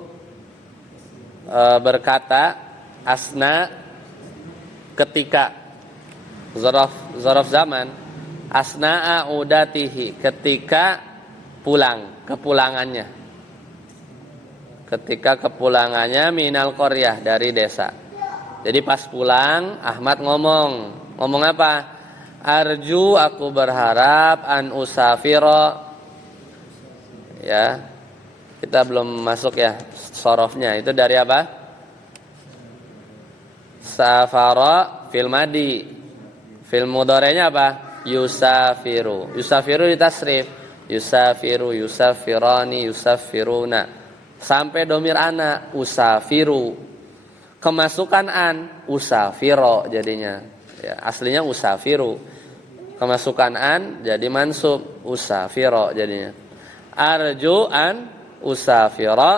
berkata asna ketika zaraf zaman asna'a udatihi ketika kepulangannya minal qaryah dari desa. Jadi pas pulang Ahmad ngomong apa? Arju aku berharap an usafiro. Ya. Kita belum masuk ya sorofnya. Itu dari apa? Safara fil madi. Fil mudhari'nya apa? Yusafiru. Yusafiru ditasrif. Yusafiru, yusafirani, yusafiruna. Sampai domir ana usafiru. Kemasukan an usafiro jadinya. Ya, aslinya usafiru. Kemasukan an jadi mansub usafiro jadinya. Arju an usafiro.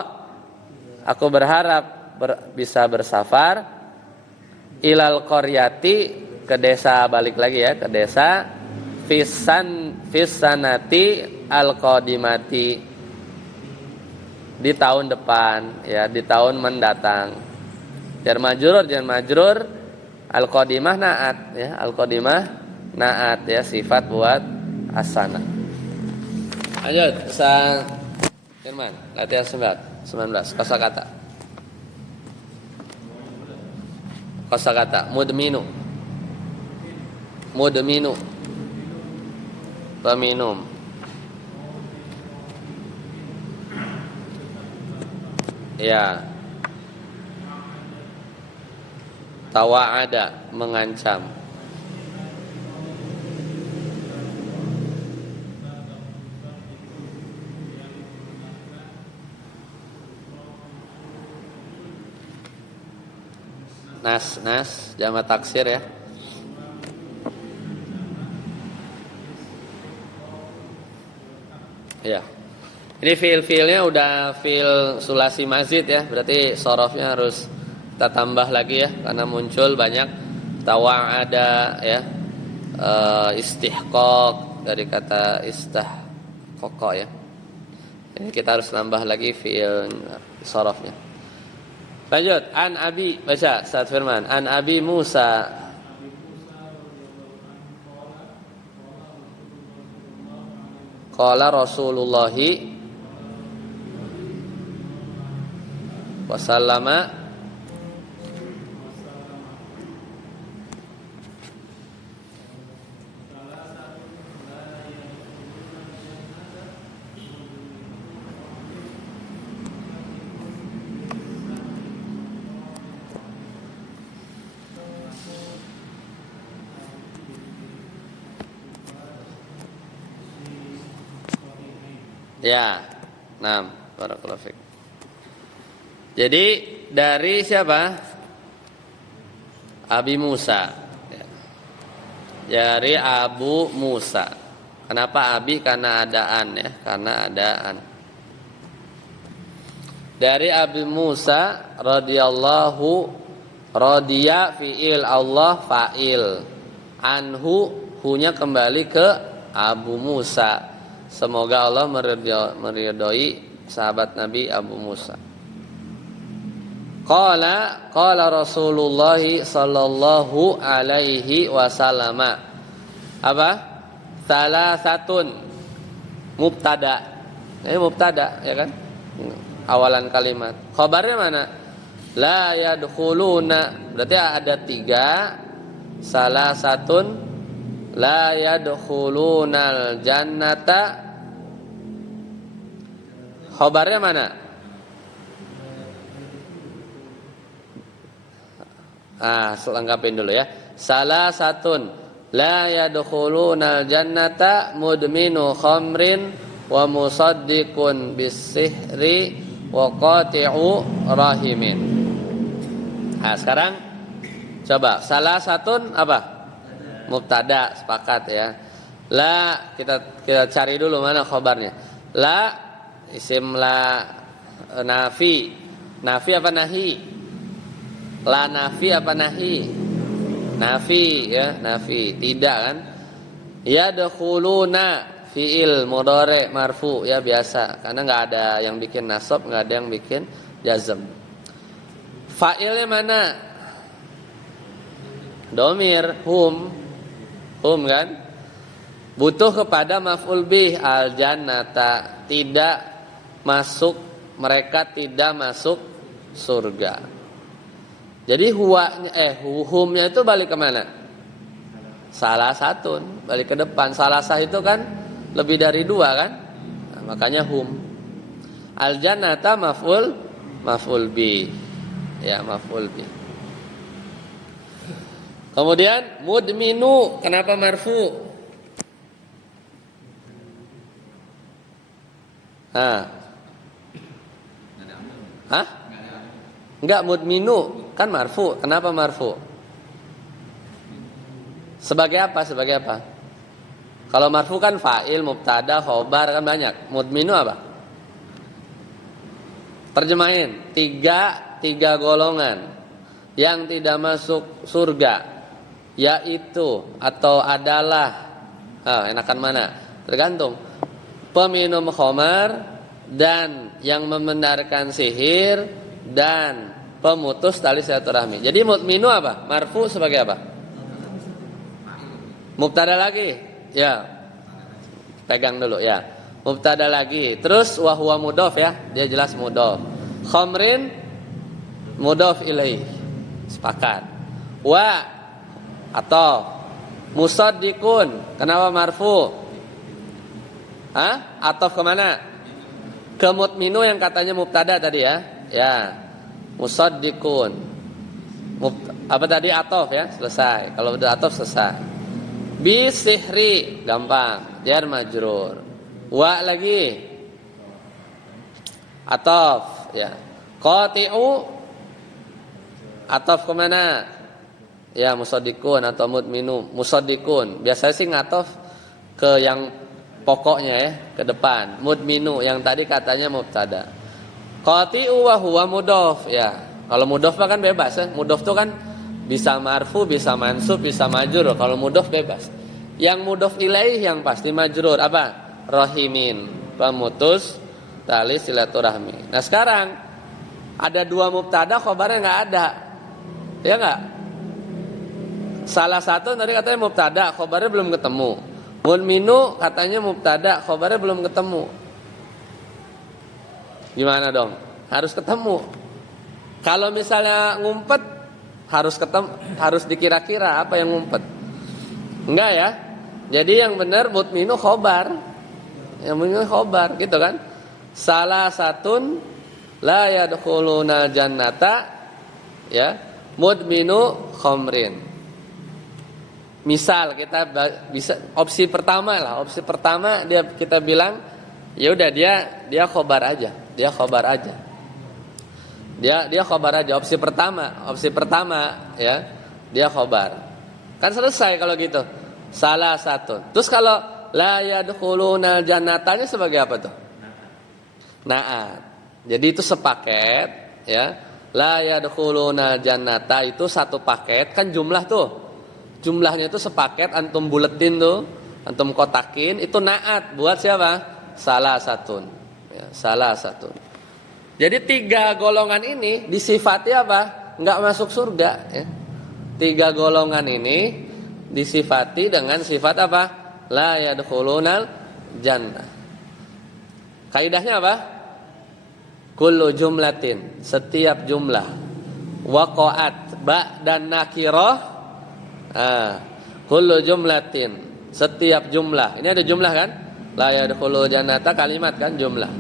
Aku berharap bisa bersafar ilal qaryati ke desa, balik lagi ya ke desa fisanati al qadimati di tahun depan ya, di tahun mendatang. Jar majrur al qadimah naat ya, al qadimah naat ya, sifat buat asana. Lanjut Ustaz Firman, latihan 19 kosakata. Kosakata mudminu. Peminum. Ya. Tawa'ada mengancam. Nas jamak taksir ya. Ya. Ini fiil-fiilnya udah fiil sulasi mazid ya. Berarti sorofnya harus kita tambah lagi ya, karena muncul banyak tawa'ada ya. Istihqaq dari kata istahqaqa ya. Ini kita harus tambah lagi fiil sorofnya. Lanjut, an Abi, baca Ustaz Firman. An Abi Musa. Qala Rasulullah wasallama ya, barakallahu fiik. Jadi dari siapa? Abi Musa. Ya. Dari Abu Musa. Kenapa Abi? Karena adaan ya, karena adaan. Dari Abi Musa radhiyallahu, radiya fiil Allah fa'il. Anhu, hunya kembali ke Abu Musa. Semoga Allah meridhoi sahabat Nabi Abu Musa. Qala Rasulullah sallallahu alaihi wasallam. Apa? Salasatun mubtada. Ini mubtada ya kan? Awalan kalimat. Khabarnya mana? La yadkhuluna. Berarti ada 3. Salasatun la yadkhulunal jannata. Khabarnya mana? Selengkapin dulu ya. Salasatun la yadkhulunal jannata mudminu khamrin wa musaddiqun bisihri wa qati'u rahimin. Sekarang coba salasatun apa? Mubtada, sepakat ya. La kita cari dulu mana khobarnya. La isim la nafi. Nafi apa nahi? La nafi apa nahi? Nafi ya, nafi. Tidak kan? Yadkhuluna fi'il mudhari marfu ya biasa karena enggak ada yang bikin nasab, enggak ada yang bikin jazm. Fa'ilnya mana? Domir hum kan? Butuh kepada maf'ul bih al jannata, tidak masuk, mereka tidak masuk surga. Jadi humnya itu balik ke mana? Salah satu, balik ke depan. Salasah itu kan lebih dari dua kan? Nah, makanya hum. Al jannata maf'ul bih. Ya, maf'ul bih. Kemudian mudminu, kenapa marfu? Hah? Enggak, mudminu kan marfu. Kenapa marfu? Sebagai apa? Sebagai apa? Kalau marfu kan fa'il, mubtada, khobar kan banyak. Mudminu apa? Terjemahin. Tiga golongan yang tidak masuk surga, yaitu atau adalah, enakan mana? Tergantung. Peminum khamar dan yang membenarkan sihir dan pemutus tali silaturahmi. Jadi mudminu apa? Marfu sebagai apa? Mubtada lagi. Ya. Pegang dulu ya. Mubtada lagi. Terus wa huwa mudhof ya. Dia jelas mudhof. Khamrin mudhof ilaih. Sepakat. Wa atau musaddiqun. Kenapa marfu? Atof kemana? Ke mudminu yang katanya mubtada tadi ya. Ya. Musaddiqun. Apa tadi atof ya? Selesai. Kalau udah atof selesai. Bi sihri gampang. Jar majrur. Wa lagi. Atof ya. Qati'u atof kemana? Ya musaddiqun atau mudminu. Musaddiqun. Biasanya sih ngatof ke yang pokoknya ya, ke depan. Mudminu yang tadi katanya mubtada. Qati'u wa huwa mudhof ya. Kalau mudhof kan bebas ya. Mudhof itu kan bisa marfu, bisa mansub, bisa majrur. Kalau mudhof bebas. Yang mudhof ilaih yang pasti majrur apa? Rahimin, pemutus tali silaturahmi. Nah, sekarang ada dua mubtada, khabarnya enggak ada. Ya enggak? Salah satu tadi katanya mubtada, khabarnya belum ketemu. Mudminu katanya mubtada, khabarnya belum ketemu. Gimana dong? Harus ketemu. Kalau misalnya ngumpet harus ketemu, harus dikira-kira apa yang ngumpet. Enggak ya? Jadi yang benar mudminu khabar. Yang benar khabar gitu kan? Salah satun la yadkhuluna jannata ya, mudminu khamrin. Misal kita bisa opsi pertama lah, opsi pertama kita bilang ya udah dia khobar aja, dia khobar aja. Dia khobar aja opsi pertama ya, dia khobar. Kan selesai kalau gitu. Salah satu. Terus kalau la yadkhuluna jannatanya sebagai apa tuh? Naat. Jadi itu sepaket ya. La yadkhuluna jannata itu satu paket, kan jumlah tuh. Jumlahnya itu sepaket, antum buletin tuh, antum kotakin, itu naat buat siapa? Salah satu. Ya, salah satu. Jadi tiga golongan ini disifati apa? Enggak masuk surga. Ya. Tiga golongan ini disifati dengan sifat apa? La yadkhulunal jannah. Kaidahnya apa? Kullu jumlatin, setiap jumlah. Waqa'at ba dan nakirah. Kullu jumlatin, setiap jumlah. Ini ada jumlah kan? La yadkhulu jannata kalimat kan jumlah.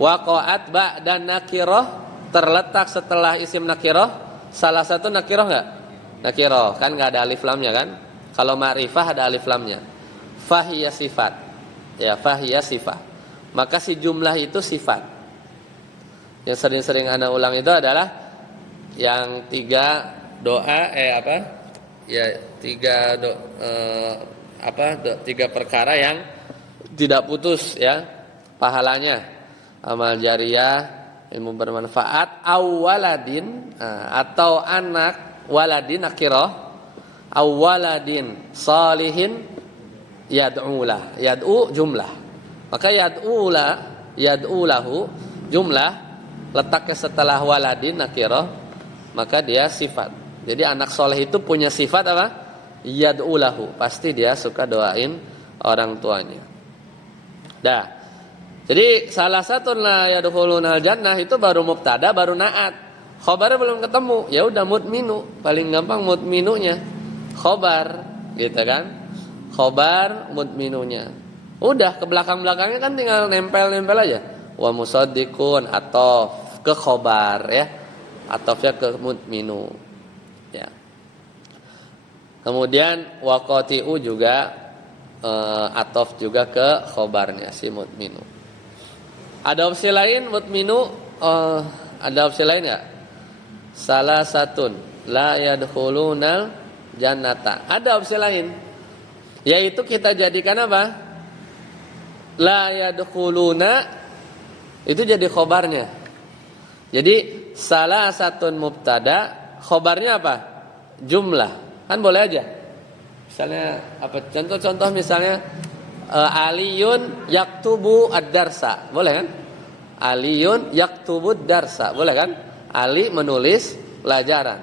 Waqa'at ba dan nakirah terletak setelah isim nakirah. Salah satu nakirah enggak? Nakirah kan enggak ada alif lamnya kan? Kalau ma'rifah ada alif lamnya. Fahiya sifat. Ya, fahiya sifat. Maka si jumlah itu sifat. Yang sering-sering ana ulang itu adalah yang tiga doa Ya tiga perkara yang tidak putus ya pahalanya. Amal jariyah, ilmu bermanfaat, waladin atau anak, waladin nakirah, waladin salihin yad'ulah. Yad'u jumlah. Maka yad'ulahu jumlah, letaknya setelah waladin nakirah, maka dia sifat. Jadi anak soleh itu punya sifat apa? Yad'ulahu, pasti dia suka doain orang tuanya. Dah. Jadi salah satu la yadkhulunal jannah itu baru mubtada, baru naat. Khobarnya belum ketemu. Ya udah mutminu, paling gampang mutminunya. Khobar, gitu kan? Khobar mutminunya. Udah ke belakang-belakangnya kan tinggal nempel-nempel aja. Wa musaddiqun atof ke khobar ya. Atofnya ke mutminu. Ya. Kemudian waqati'u juga atof juga ke khobarnya si mutminu. Ada opsi lain mutminu, ada opsi lain enggak? Salah satun la yadkhulunal jannata. Ada opsi lain. Yaitu kita jadikan apa? La yadkhuluna itu jadi khobarnya. Jadi salah satun mubtada, khobarnya apa? Jumlah. Kan boleh aja. Misalnya apa? Contoh-contoh misalnya Aliyun yaktubu ad-darsa. Boleh kan? Aliyun yaktubu ad-darsa. Boleh kan? Ali menulis pelajaran.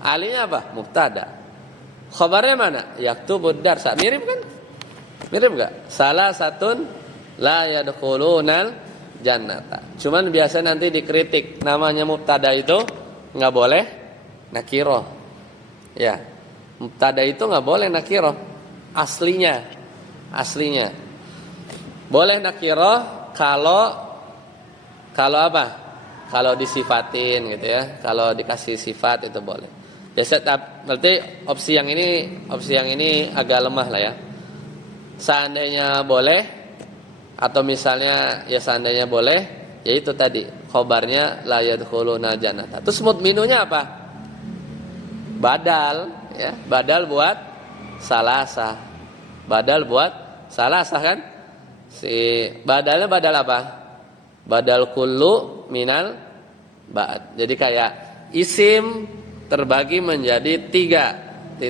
Alinya apa? Mubtada. Khabarnya mana? Yaktubu ad-darsa. Mirip kan? Mirip enggak? Salah satun la yadkhulunal jannata. Cuman biasa nanti dikritik namanya mubtada itu enggak boleh nakirah. Ya. Mubtada itu enggak boleh nakirah. Aslinya. Boleh nakirah kalau apa? Kalau disifatin gitu ya. Kalau dikasih sifat itu boleh. Biasa berarti opsi yang ini agak lemah lah ya. Seandainya boleh atau misalnya ya seandainya boleh, ya itu tadi khobarnya la yadkhuluna jannata. Terus mutminunya apa? Badal ya, badal buat salasah. Badal buat salasah kan? Si badalnya badal apa? Badal kullu minal ba'd. Jadi kayak isim terbagi menjadi 3.2.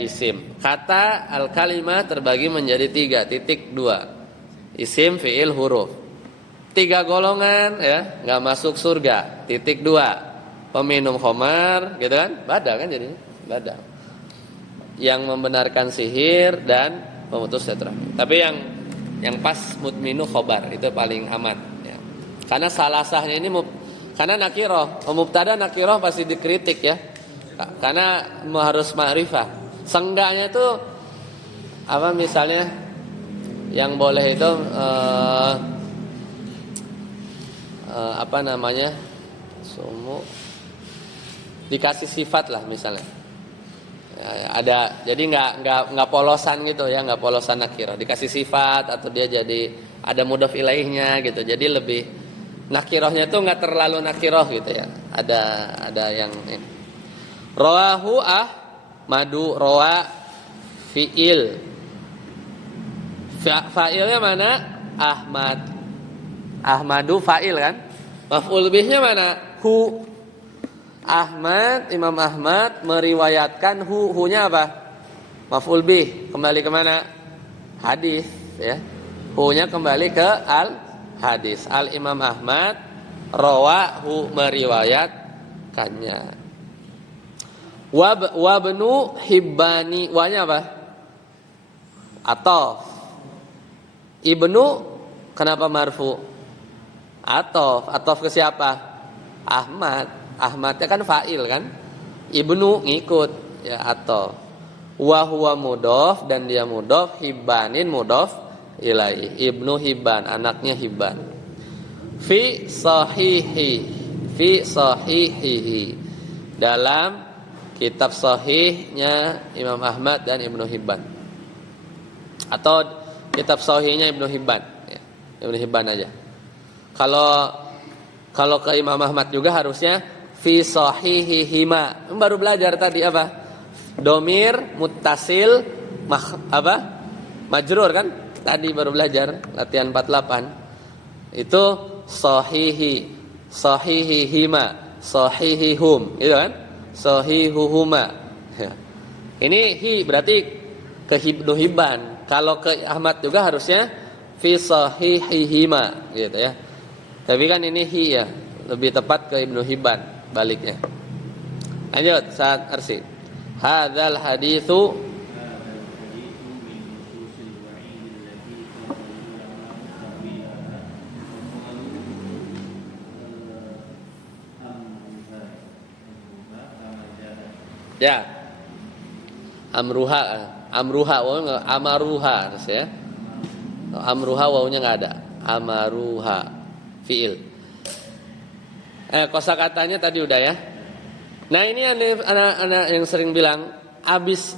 Isim. Kata al-kalimah terbagi menjadi 3.2. Isim, fi'il, huruf. 3 golongan ya, enggak masuk surga. 2. Peminum khamar, gitu kan? Badal kan jadinya? Badal. Yang membenarkan sihir dan pemutus silaturahmi. Tapi yang pas mutminu khobar itu paling aman ya. Karena salasahnya ini karena nakirah, mubtada nakirah pasti dikritik ya. Karena harus ma'rifah. Senggaknya itu apa misalnya yang boleh itu apa namanya? Sumu dikasih sifat lah misalnya. Ya, ada jadi nggak polosan gitu ya, nggak polosan nakirah, dikasih sifat atau dia jadi ada mudhof ilaihnya gitu. Jadi lebih nakirahnya tuh nggak terlalu nakirah gitu ya. Ada yang ini. Rawahu madu rawa fiil. Fa'ilnya mana? Ahmad. Ahmadu fa'il kan? Maf'ul bihnya mana? Hu. Ahmad, Imam Ahmad meriwayatkan hu-nya apa? Maf'ul bih. Kembali ke mana? Hadis ya. Hu-nya kembali ke al-hadis. Al-Imam Ahmad rawahu meriwayatkannya. Wabnu Hibbani, wanya apa? Atof. Ibnu kenapa marfu? Atof ke siapa? Ahmad. Ahmadnya kan fa'il kan? Ibnu ngikut ya atof. Wa huwa mudhof dan dia mudhof, Hibbanin mudhof ilaihi. Ibnu Hibban, anaknya Hibban. Fi sahihi. Dalam kitab sahihnya Imam Ahmad dan Ibnu Hibban. Atau kitab sahihnya Ibnu Hibban ya. Ibnu Hibban aja. Kalau ke Imam Ahmad juga harusnya fi sahihihima. Baru belajar tadi apa? Domir muttasil majrur kan? Tadi baru belajar latihan 48. Itu sahihi, sahihihima, sahihihum, gitu kan? Sahihuhuma. Ya. Ini hi berarti ke Ibnu Hibban. Kalau ke Ahmad juga harusnya fi sahihihima, gitu ya. Tapi kan ini hi ya, lebih tepat ke Ibnu Hibban baliknya. Lanjut saat Arsi. Hadzal haditsu ya. Amruha wawunya amaruha harus ya. Amruha wawunya enggak ada. Amaruha fiil. Kosakatanya tadi udah ya. Nah, ini anak-anak yang sering bilang abis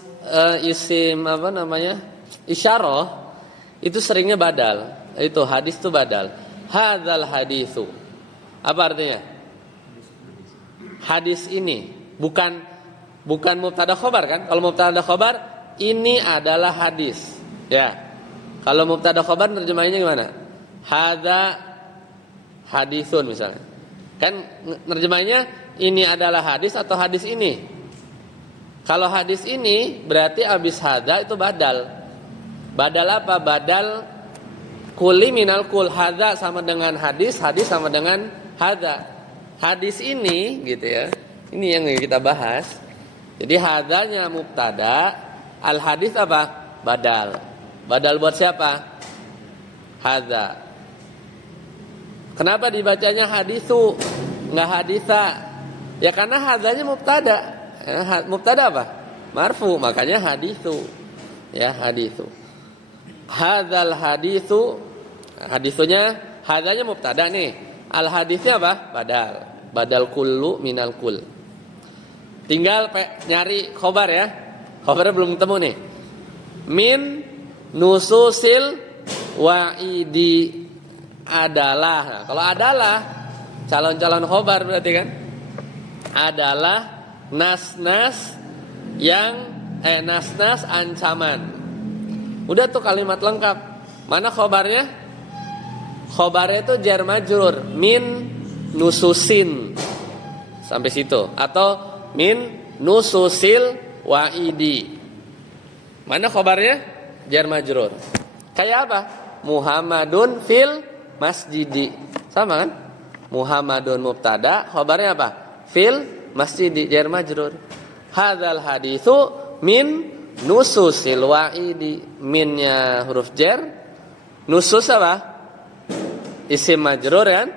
isim isyarah itu seringnya badal. Itu hadis itu badal. Hadzal haditsu. Apa artinya? Hadis ini bukan mubtada khobar kan? Kalau mubtada khobar ini adalah hadis. Ya. Kalau mubtada khobar terjemahannya gimana? Hadza hadisun misalnya. Kan terjemahannya ini adalah hadis atau hadis ini? Kalau hadis ini berarti abis hadza itu badal. Badal apa? Badal kuli minal kul. Hadza sama dengan hadis, hadis sama dengan hadza. Hadis ini gitu ya. Ini yang kita bahas. Jadi hadzanya mubtada, al hadis apa? Badal. Badal buat siapa? Hadza. Kenapa dibacanya hadisu enggak hadisa? Ya karena hadzanya mubtada. Mubtada apa? Marfu, makanya hadisu. Ya, hadisu. Hadzal hadisu. Hadisunya hadzanya mubtada nih. Al hadisnya apa? Badal. Badal kullu minal kull. Tinggal nyari khobar ya. Khobarnya belum ketemu nih. Min nususil wa'idi adalah. Nah, kalau adalah calon-calon khobar berarti kan? Adalah nas-nas yang nas-nas ancaman. Udah tuh kalimat lengkap. Mana khobarnya? Khobarnya itu jar majrur min nususin. Sampai situ. Atau min nususil wa'idi. Mana khobarnya? Jar majrur. Kayak apa? Muhammadun fil masjidi. Sama kan? Muhammadun mubtada, khobarnya apa? Fil masjidi, jar majrur. Hadzal haditsu min nususil wa'idi. Minnya huruf jar. Nusus apa? Isim majrur kan?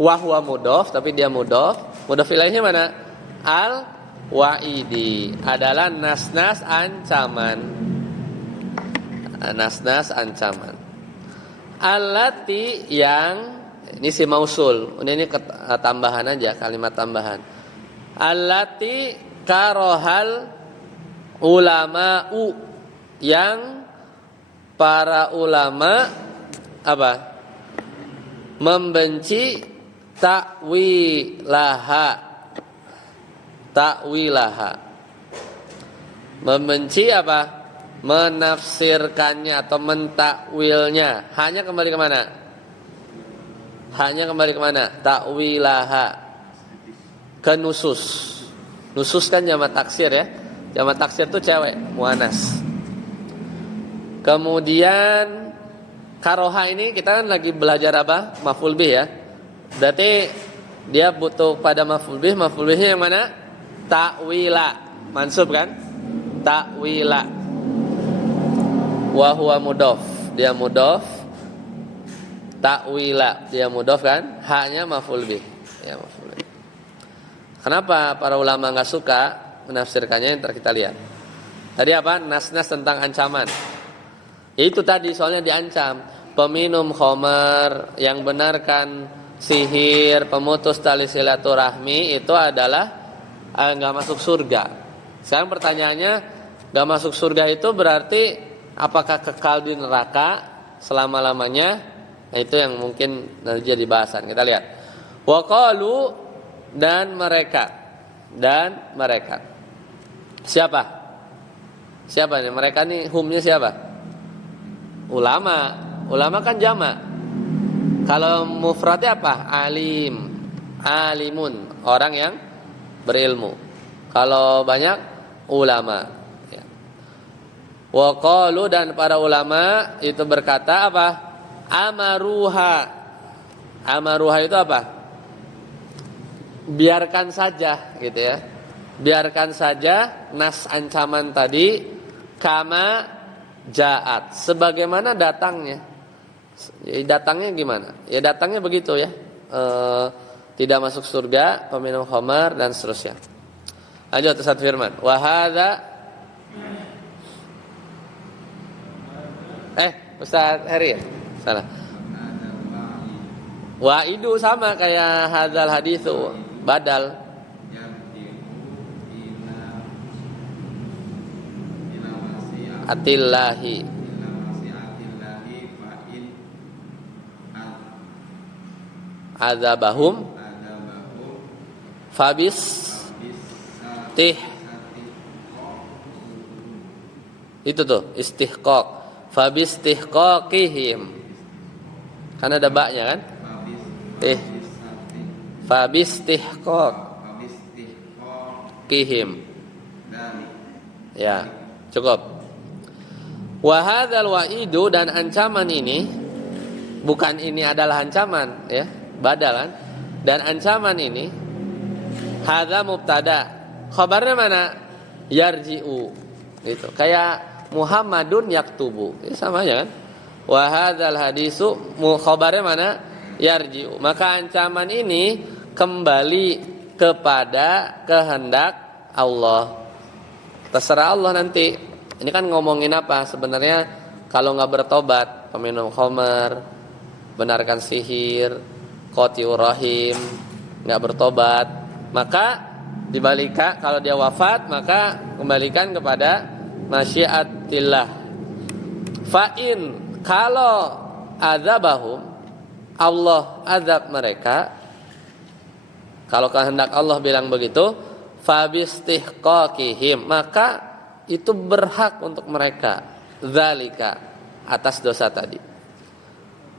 Wa huwa mudhof, tapi dia mudhof. Mudhof ilaihnya mana? Al wa'idi adalah nas-nas ancaman. Nas-nas ancaman. Allati yang ini si mausul. Ini tambahan aja, kalimat tambahan. Allati karohal ulama'u yang para ulama apa? Membenci ta'wilaha. Ta'wilaha. Membenci apa? Menafsirkannya atau mentakwilnya. Hanya kembali ke mana? Hanya kembali ke mana? Ta'wilaha. Ke nusus. Nusus kan jamak taksir ya. Jamak taksir itu cewek, muannas. Kemudian karoha ini kita kan lagi belajar apa? Maf'ul bih ya. Berarti dia butuh pada maf'ul bih. Maf'ul bihnya yang mana? Ta'wila. Mansub kan? Ta'wila. Wa huwa mudhof. Dia mudhof. Ta'wila. Dia mudhof kan? Haknya maf'ul bih. Ya, maf'ul bih. Kenapa para ulama enggak suka menafsirkannya? Ntar kita lihat. Tadi apa? Nas-nas tentang ancaman. Itu tadi soalnya diancam. Peminum khamar yang benarkan sihir, pemutus tali silaturahmi itu adalah enggak masuk surga. Sekarang pertanyaannya, enggak masuk surga itu berarti apakah kekal di neraka selama-lamanya? Nah, itu yang mungkin nanti jadi bahasan. Kita lihat. Wa qalu dan mereka Siapa? Siapa nih? Mereka nih humnya siapa? Ulama. Ulama kan jamak. Kalau mufradnya apa? Alim. Alimun, orang yang berilmu. Kalau banyak ulama. Ya. Wa qalu, dan para ulama itu berkata apa? Amaruha. Amaruha itu apa? Biarkan saja gitu ya. Biarkan saja nas ancaman tadi kama jaat, sebagaimana datangnya. Datangnya gimana? Ya datangnya begitu ya. Tidak masuk surga, peminum khamar dan seterusnya. Lanjut satu firman. Wa hadza Ustaz Heri ya? Salah. Wa'idu sama kayak hadzal haditsu, badal. Atillahi azabahum fabis tih, itu tuh istihqaq, fabis tihqaqihim, kan ada baknya kan, fabis tihqaqihim, ya cukup. Wa hadzal wa'idu, dan ancaman ini, bukan ini adalah ancaman ya, badalan, dan ancaman ini hadza mubtada, khabarnya mana? Yarji'u gitu. Kayak Muhammadun yaktubu. Ya, sama aja kan? Wa hadzal hadisu, khabarnya mana? Yarji'u. Maka ancaman ini kembali kepada kehendak Allah. Terserah Allah nanti. Ini kan ngomongin apa sebenarnya? Kalau nggak bertobat, peminum khamar, benarkan sihir, qati'ur rahim, nggak bertobat, maka dibalikan. Kalau dia wafat, maka kembalikan kepada masyiatillah. Fa'in, kalau azabahum, Allah azab mereka, kalau kehendak Allah bilang begitu, fabistihqaqihim, maka itu berhak untuk mereka zalika, atas dosa tadi.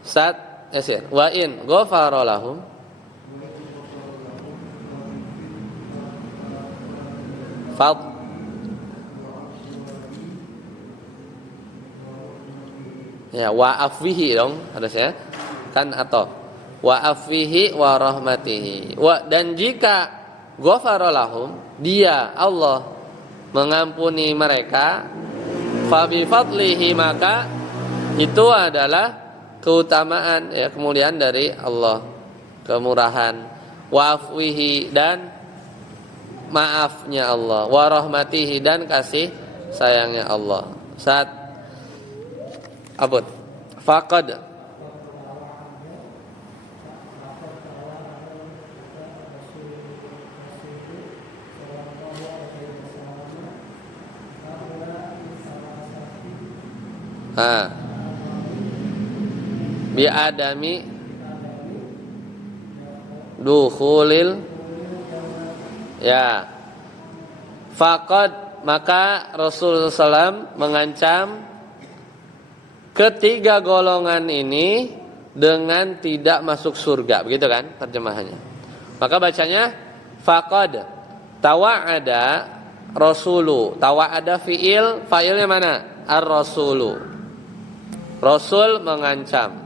Ustaz Yasir, wa in ghafara lahum fad, ya wa afwihi dong harusnya kan, atau wa afwihi wa rahmatihi, wa, dan jika ghafara lahum, dia Allah mengampuni mereka, fa bi fadlihi, maka itu adalah keutamaan ya, kemuliaan dari Allah, kemurahan, wa afwihi, dan maafnya Allah, wa rahmatihi, dan kasih sayangnya Allah. Saat abud faqad biadami dukhulil, ya faqad, maka Rasulullah SAW mengancam ketiga golongan ini dengan tidak masuk surga, begitu kan terjemahannya. Maka bacanya faqad tawa'ada rasulu, tawa'ada fiil, fa'ilnya mana? Ar-rasulu, Rasul mengancam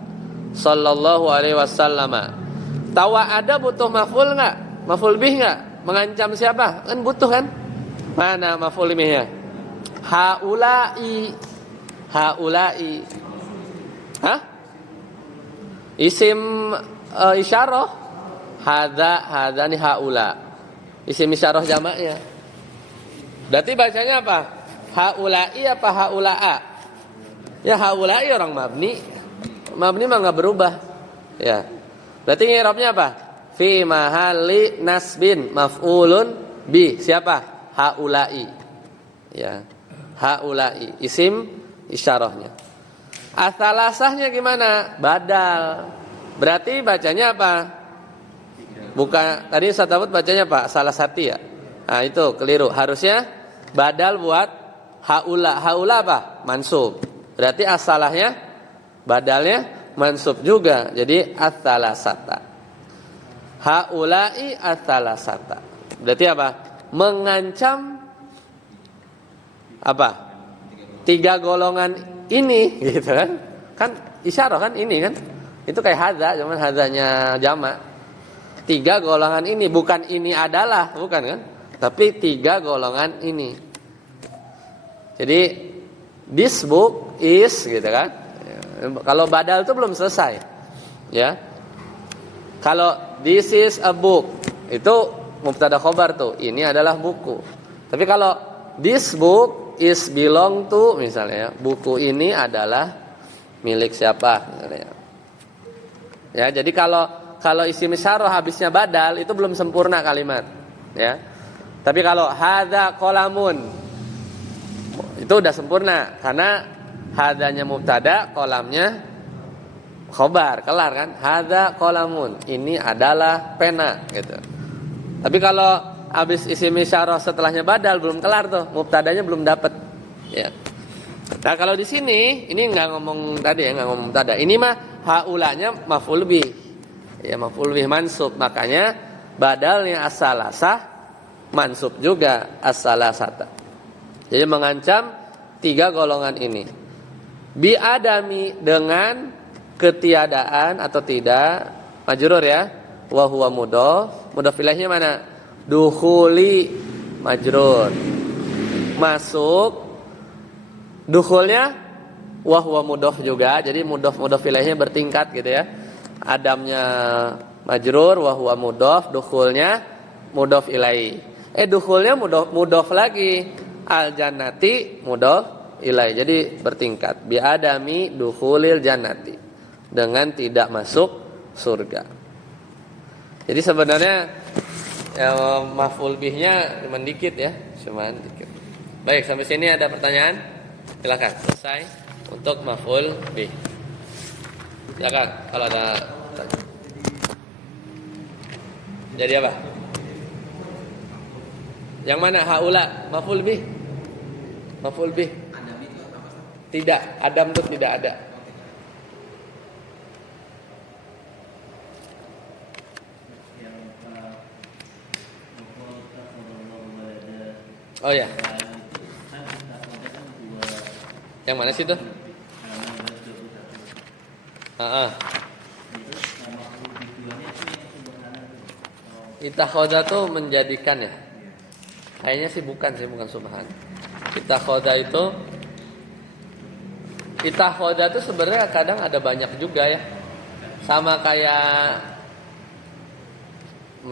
sallallahu alaihi wasallam. Tawa'ada butuh maf'ul enggak? Maf'ul bih enggak? Mengancam siapa? Kan butuh kan? Mana maf'ul bihnya? Haula'i. Haula'i. Hah? Isim isyarah. Hadza ni haula. Isim isyarah jamaknya. Berarti bacanya apa? Haula'i apa haula'a? Ya haula'i orang mabni. Mabni mah enggak berubah. Ya. Berarti i'rabnya apa? Fi mahalli nasbin maf'ulun bi. Siapa? Haula'i. Ya. Haula'i isim isyarahnya. Asalasahnya gimana? Badal. Berarti bacanya apa? Bukan, tadi Ustaz Tabut bacanya apa? Salah satu ya. Nah, itu keliru. Harusnya badal buat haula. Haula apa? Mansub. Berarti asalahnya badalnya mansub juga. Jadi ats-tsalasata. Haula'i ats-tsalasata. Berarti apa? Mengancam apa? 3 golongan ini gitu kan. Kan isyarah kan ini kan. Itu kayak hadza, cuman hadzanya jamak. 3 golongan ini, bukan ini adalah, bukan kan? Tapi 3 golongan ini. Jadi this book is gitu kan. Kalau badal itu belum selesai. Ya. Kalau this is a book itu mubtada khobar tuh. Ini adalah buku. Tapi kalau this book is belong to misalnya, buku ini adalah milik siapa misalnya. Ya, jadi kalau isim isyarah habisnya badal itu belum sempurna kalimat, ya. Tapi kalau hadza qalamun itu udah sempurna karena hadzanya mubtada, qalamnya khobar, kelar kan? Hadza qalamun, ini adalah pena gitu. Tapi kalau habis isim isyarah setelahnya badal belum kelar tuh, mubtadanya belum dapat, ya. Nah, kalau di sini ini enggak ngomong tadi ya, enggak ngomong mubtada. Ini mah haulanya maf'ul bih. Ya, maf'ul bih mansub, makanya badalnya as-salasah mansub juga as-salasata. Jadi mengancam 3 golongan ini. Bi adami dengan ketiadaan atau tidak, majrur ya. Wa huwa mudhaf. Mudhaf ilaihnya mana? Dukhuli majrur. Masuk. Dukhulnya wa huwa mudhaf juga. Jadi mudhaf ilaihnya bertingkat gitu ya. Adamnya majrur wa huwa mudhaf, dukhulnya mudhaf ilaih. Dukhulnya mudhaf lagi. Al jannati mudhaf ilaih. Jadi bertingkat. Bi adami dukhulil jannati. Dengan tidak masuk surga. Jadi sebenarnya ya, maf'ul bihnya cuma dikit ya, cuma dikit. Baik, sampai sini ada pertanyaan? Silakan, selesai untuk maf'ul bih. Silakan kalau ada. Jadi apa? Yang mana haula maf'ul bih? Maf'ul bih. Tidak, adam itu tidak ada. Oh ya. Yang mana sih tuh? Ittakhadha tuh menjadikan ya. Kayaknya sih bukan subhan. Ittakhadha itu sebenarnya kadang ada banyak juga ya. Sama kayak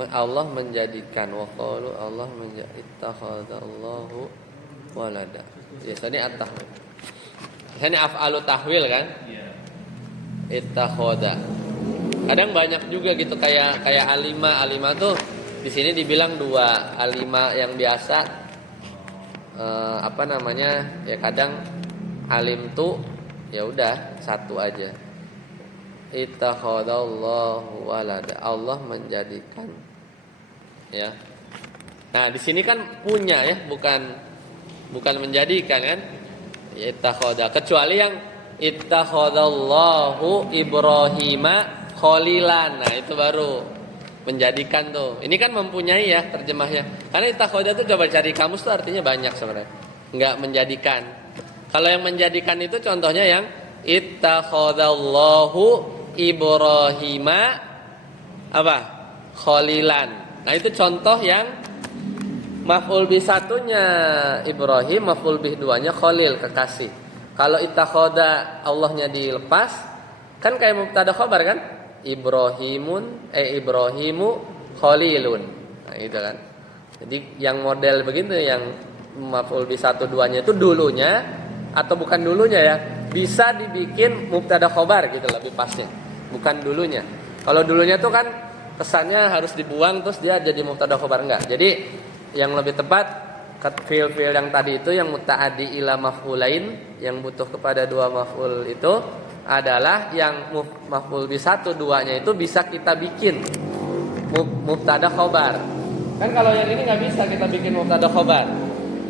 Allah menjadikan, wa qalu Allah ittakhadha Allahu walada. Biasanya at-tahwil. Biasanya af'alu tahwil kan? Ittakhadha. Kadang banyak juga gitu kayak alima tuh di sini dibilang 2, alima yang biasa ya kadang alim tuh ya udah 1 aja. Ittakhadallahu walada. Allah menjadikan. Ya. Nah, di sini kan punya ya, bukan menjadikan kan? Ittakhadha. Kecuali yang ittakhadallahu Ibrahima khalilan. Nah, itu baru menjadikan tuh. Ini kan mempunyai ya terjemahnya. Karena ittakhadha itu coba cari kamus tuh artinya banyak sebenarnya. Enggak menjadikan. Kalau yang menjadikan itu contohnya yang ittakhadallahu Ibrahima apa? Khalilan. Nah, itu contoh yang maf'ul bih 1-nya Ibrahim, maf'ul bih 2-nya Khalil, kekasih. Kalau ittakhadha Allahnya dilepas, kan kayak mubtada khabar kan? Ibrahimu Khalilun. Nah, itu kan. Jadi yang model begitu yang maf'ul bih 1 2-nya itu dulunya atau bukan dulunya ya, bisa dibikin mubtada khabar gitu lebih pasnya. Bukan dulunya. Kalau dulunya tuh kan kesannya harus dibuang terus dia jadi mubtada khabar, enggak. Jadi yang lebih tepat fi'il yang tadi itu yang muta'addi ila maf'ulain, yang butuh kepada 2 maf'ul itu adalah yang maf'ul bi 1 2-nya itu bisa kita bikin mubtada khabar. Kan kalau yang ini enggak bisa kita bikin mubtada khabar.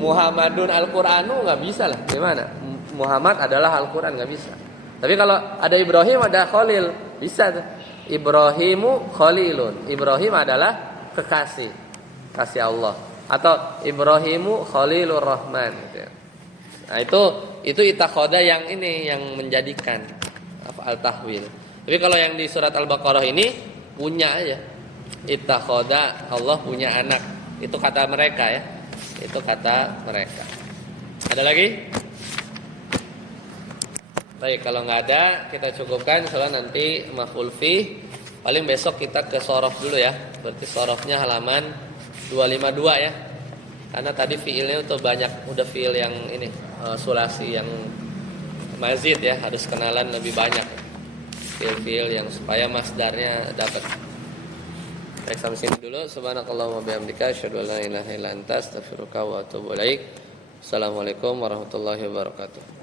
Muhammadun Al-Qur'anu nggak bisa lah. Gimana? Muhammad adalah Al-Qur'an nggak bisa. Tapi kalau ada Ibrahim ada Khalil bisa tuh. Ibrahimu Khalilun. Ibrahim adalah kekasih, kasih Allah. Atau Ibrahimu Khalilur Rahman gitu ya. Nah itu itakhoda yang ini yang menjadikan af'al tahwil. Tapi kalau yang di surat Al-Baqarah ini punya aja. Itakhoda Allah punya anak. Itu kata mereka ya. Itu kata mereka. Ada lagi? Baik, kalau nggak ada kita cukupkan soalnya nanti maf'ul fi. Paling besok kita ke sorof dulu ya. Berarti sorofnya halaman 252 ya. Karena tadi fiilnya itu banyak, udah fiil yang ini sulasi yang mazid ya, harus kenalan lebih banyak fiil-fiil yang supaya masdarnya dapat. Baik, sampai sini dulu. Subhanakallahumma bihamdika asyhadu an la ilaha illa anta astaghfiruka wa atubu ilaik. Assalamualaikum warahmatullahi wabarakatuh.